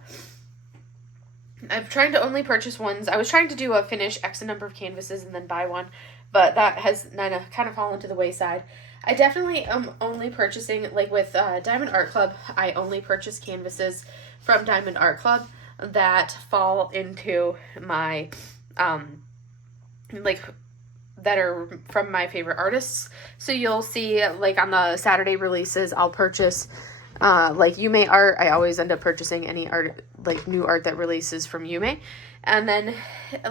I'm trying to only purchase ones. I was trying to do a finish X number of canvases and then buy one, but that has kind of fallen to the wayside. I definitely am only purchasing, like with Diamond Art Club, I only purchase canvases from Diamond Art Club that fall into my, like, that are from my favorite artists. So you'll see, like, on the Saturday releases, I'll purchase, like, Yume art. I always end up purchasing any art, like, new art that releases from Yume. And then,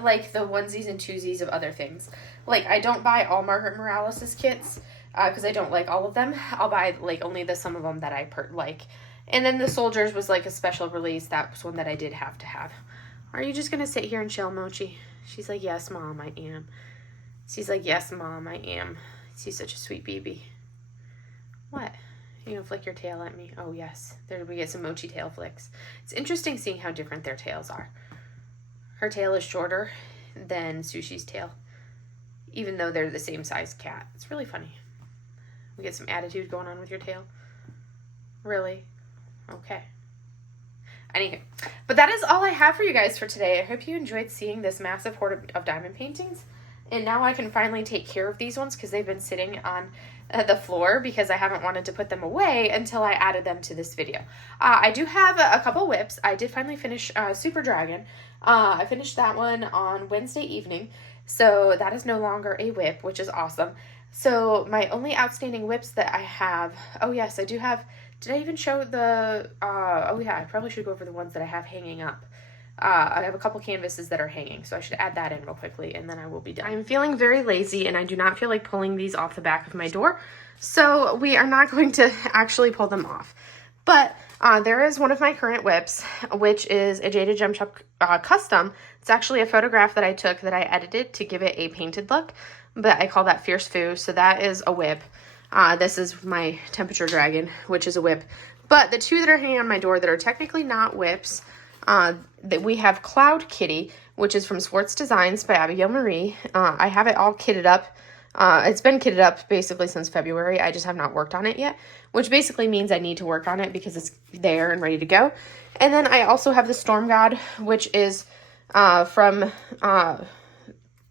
like, the onesies and twosies of other things. Like, I don't buy all Margaret Morales' kits, because I don't like all of them. I'll buy, like, only some of them that I like. And then the Soldiers was, like, a special release. That was one that I did have to have. Are you just going to sit here and chill, Mochi? She's like, yes, Mom, I am. She's like, yes, Mom, I am. She's such a sweet baby. What? You know, flick your tail at me. Oh, yes. There we get some Mochi tail flicks. It's interesting seeing how different their tails are. Her tail is shorter than Sushi's tail, even though they're the same size cat. It's really funny. We get some attitude going on with your tail. Really? Okay. Anywho, but that is all I have for you guys for today. I hope you enjoyed seeing this massive hoard of diamond paintings. And now I can finally take care of these ones because they've been sitting on the floor because I haven't wanted to put them away until I added them to this video. I do have a couple whips. I did finally finish Super Dragon. I finished that one on Wednesday evening. So that is no longer a whip, which is awesome. So my only outstanding whips that I have, oh yes, I do have, did I even show the, oh yeah, I probably should go over the ones that I have hanging up. I have a couple canvases that are hanging, so I should add that in real quickly, and then I will be done. I'm feeling very lazy, and I do not feel like pulling these off the back of my door, so we are not going to actually pull them off. But there is one of my current whips, which is a Jaded Gem Shop custom. It's actually a photograph that I took that I edited to give it a painted look, but I call that Fierce Foo, so that is a whip. This is my Temperature Dragon, which is a whip. But the two that are hanging on my door that are technically not whips, that we have Cloud Kitty, which is from Swartz Designs by Abigail Marie. I have it all kitted up. It's been kitted up basically since February. I just have not worked on it yet, which basically means I need to work on it because it's there and ready to go. And then I also have the Storm God, which is from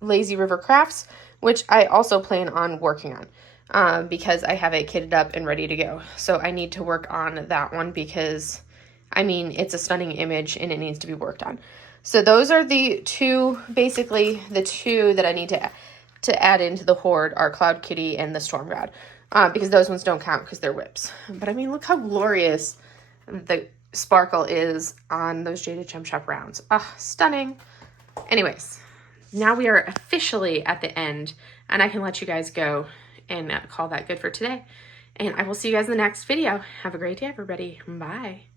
Lazy River Crafts, which I also plan on working on because I have it kitted up and ready to go. So I need to work on that one because I mean, it's a stunning image and it needs to be worked on. So those are the two, basically the two that I need to add into the Hoard are Cloud Kitty and the Storm God. Because those ones don't count because they're whips. But I mean, look how glorious the sparkle is on those Jaded Gem Shop rounds. Ah, stunning. Anyways, now we are officially at the end, and I can let you guys go and call that good for today. And I will see you guys in the next video. Have a great day, everybody. Bye.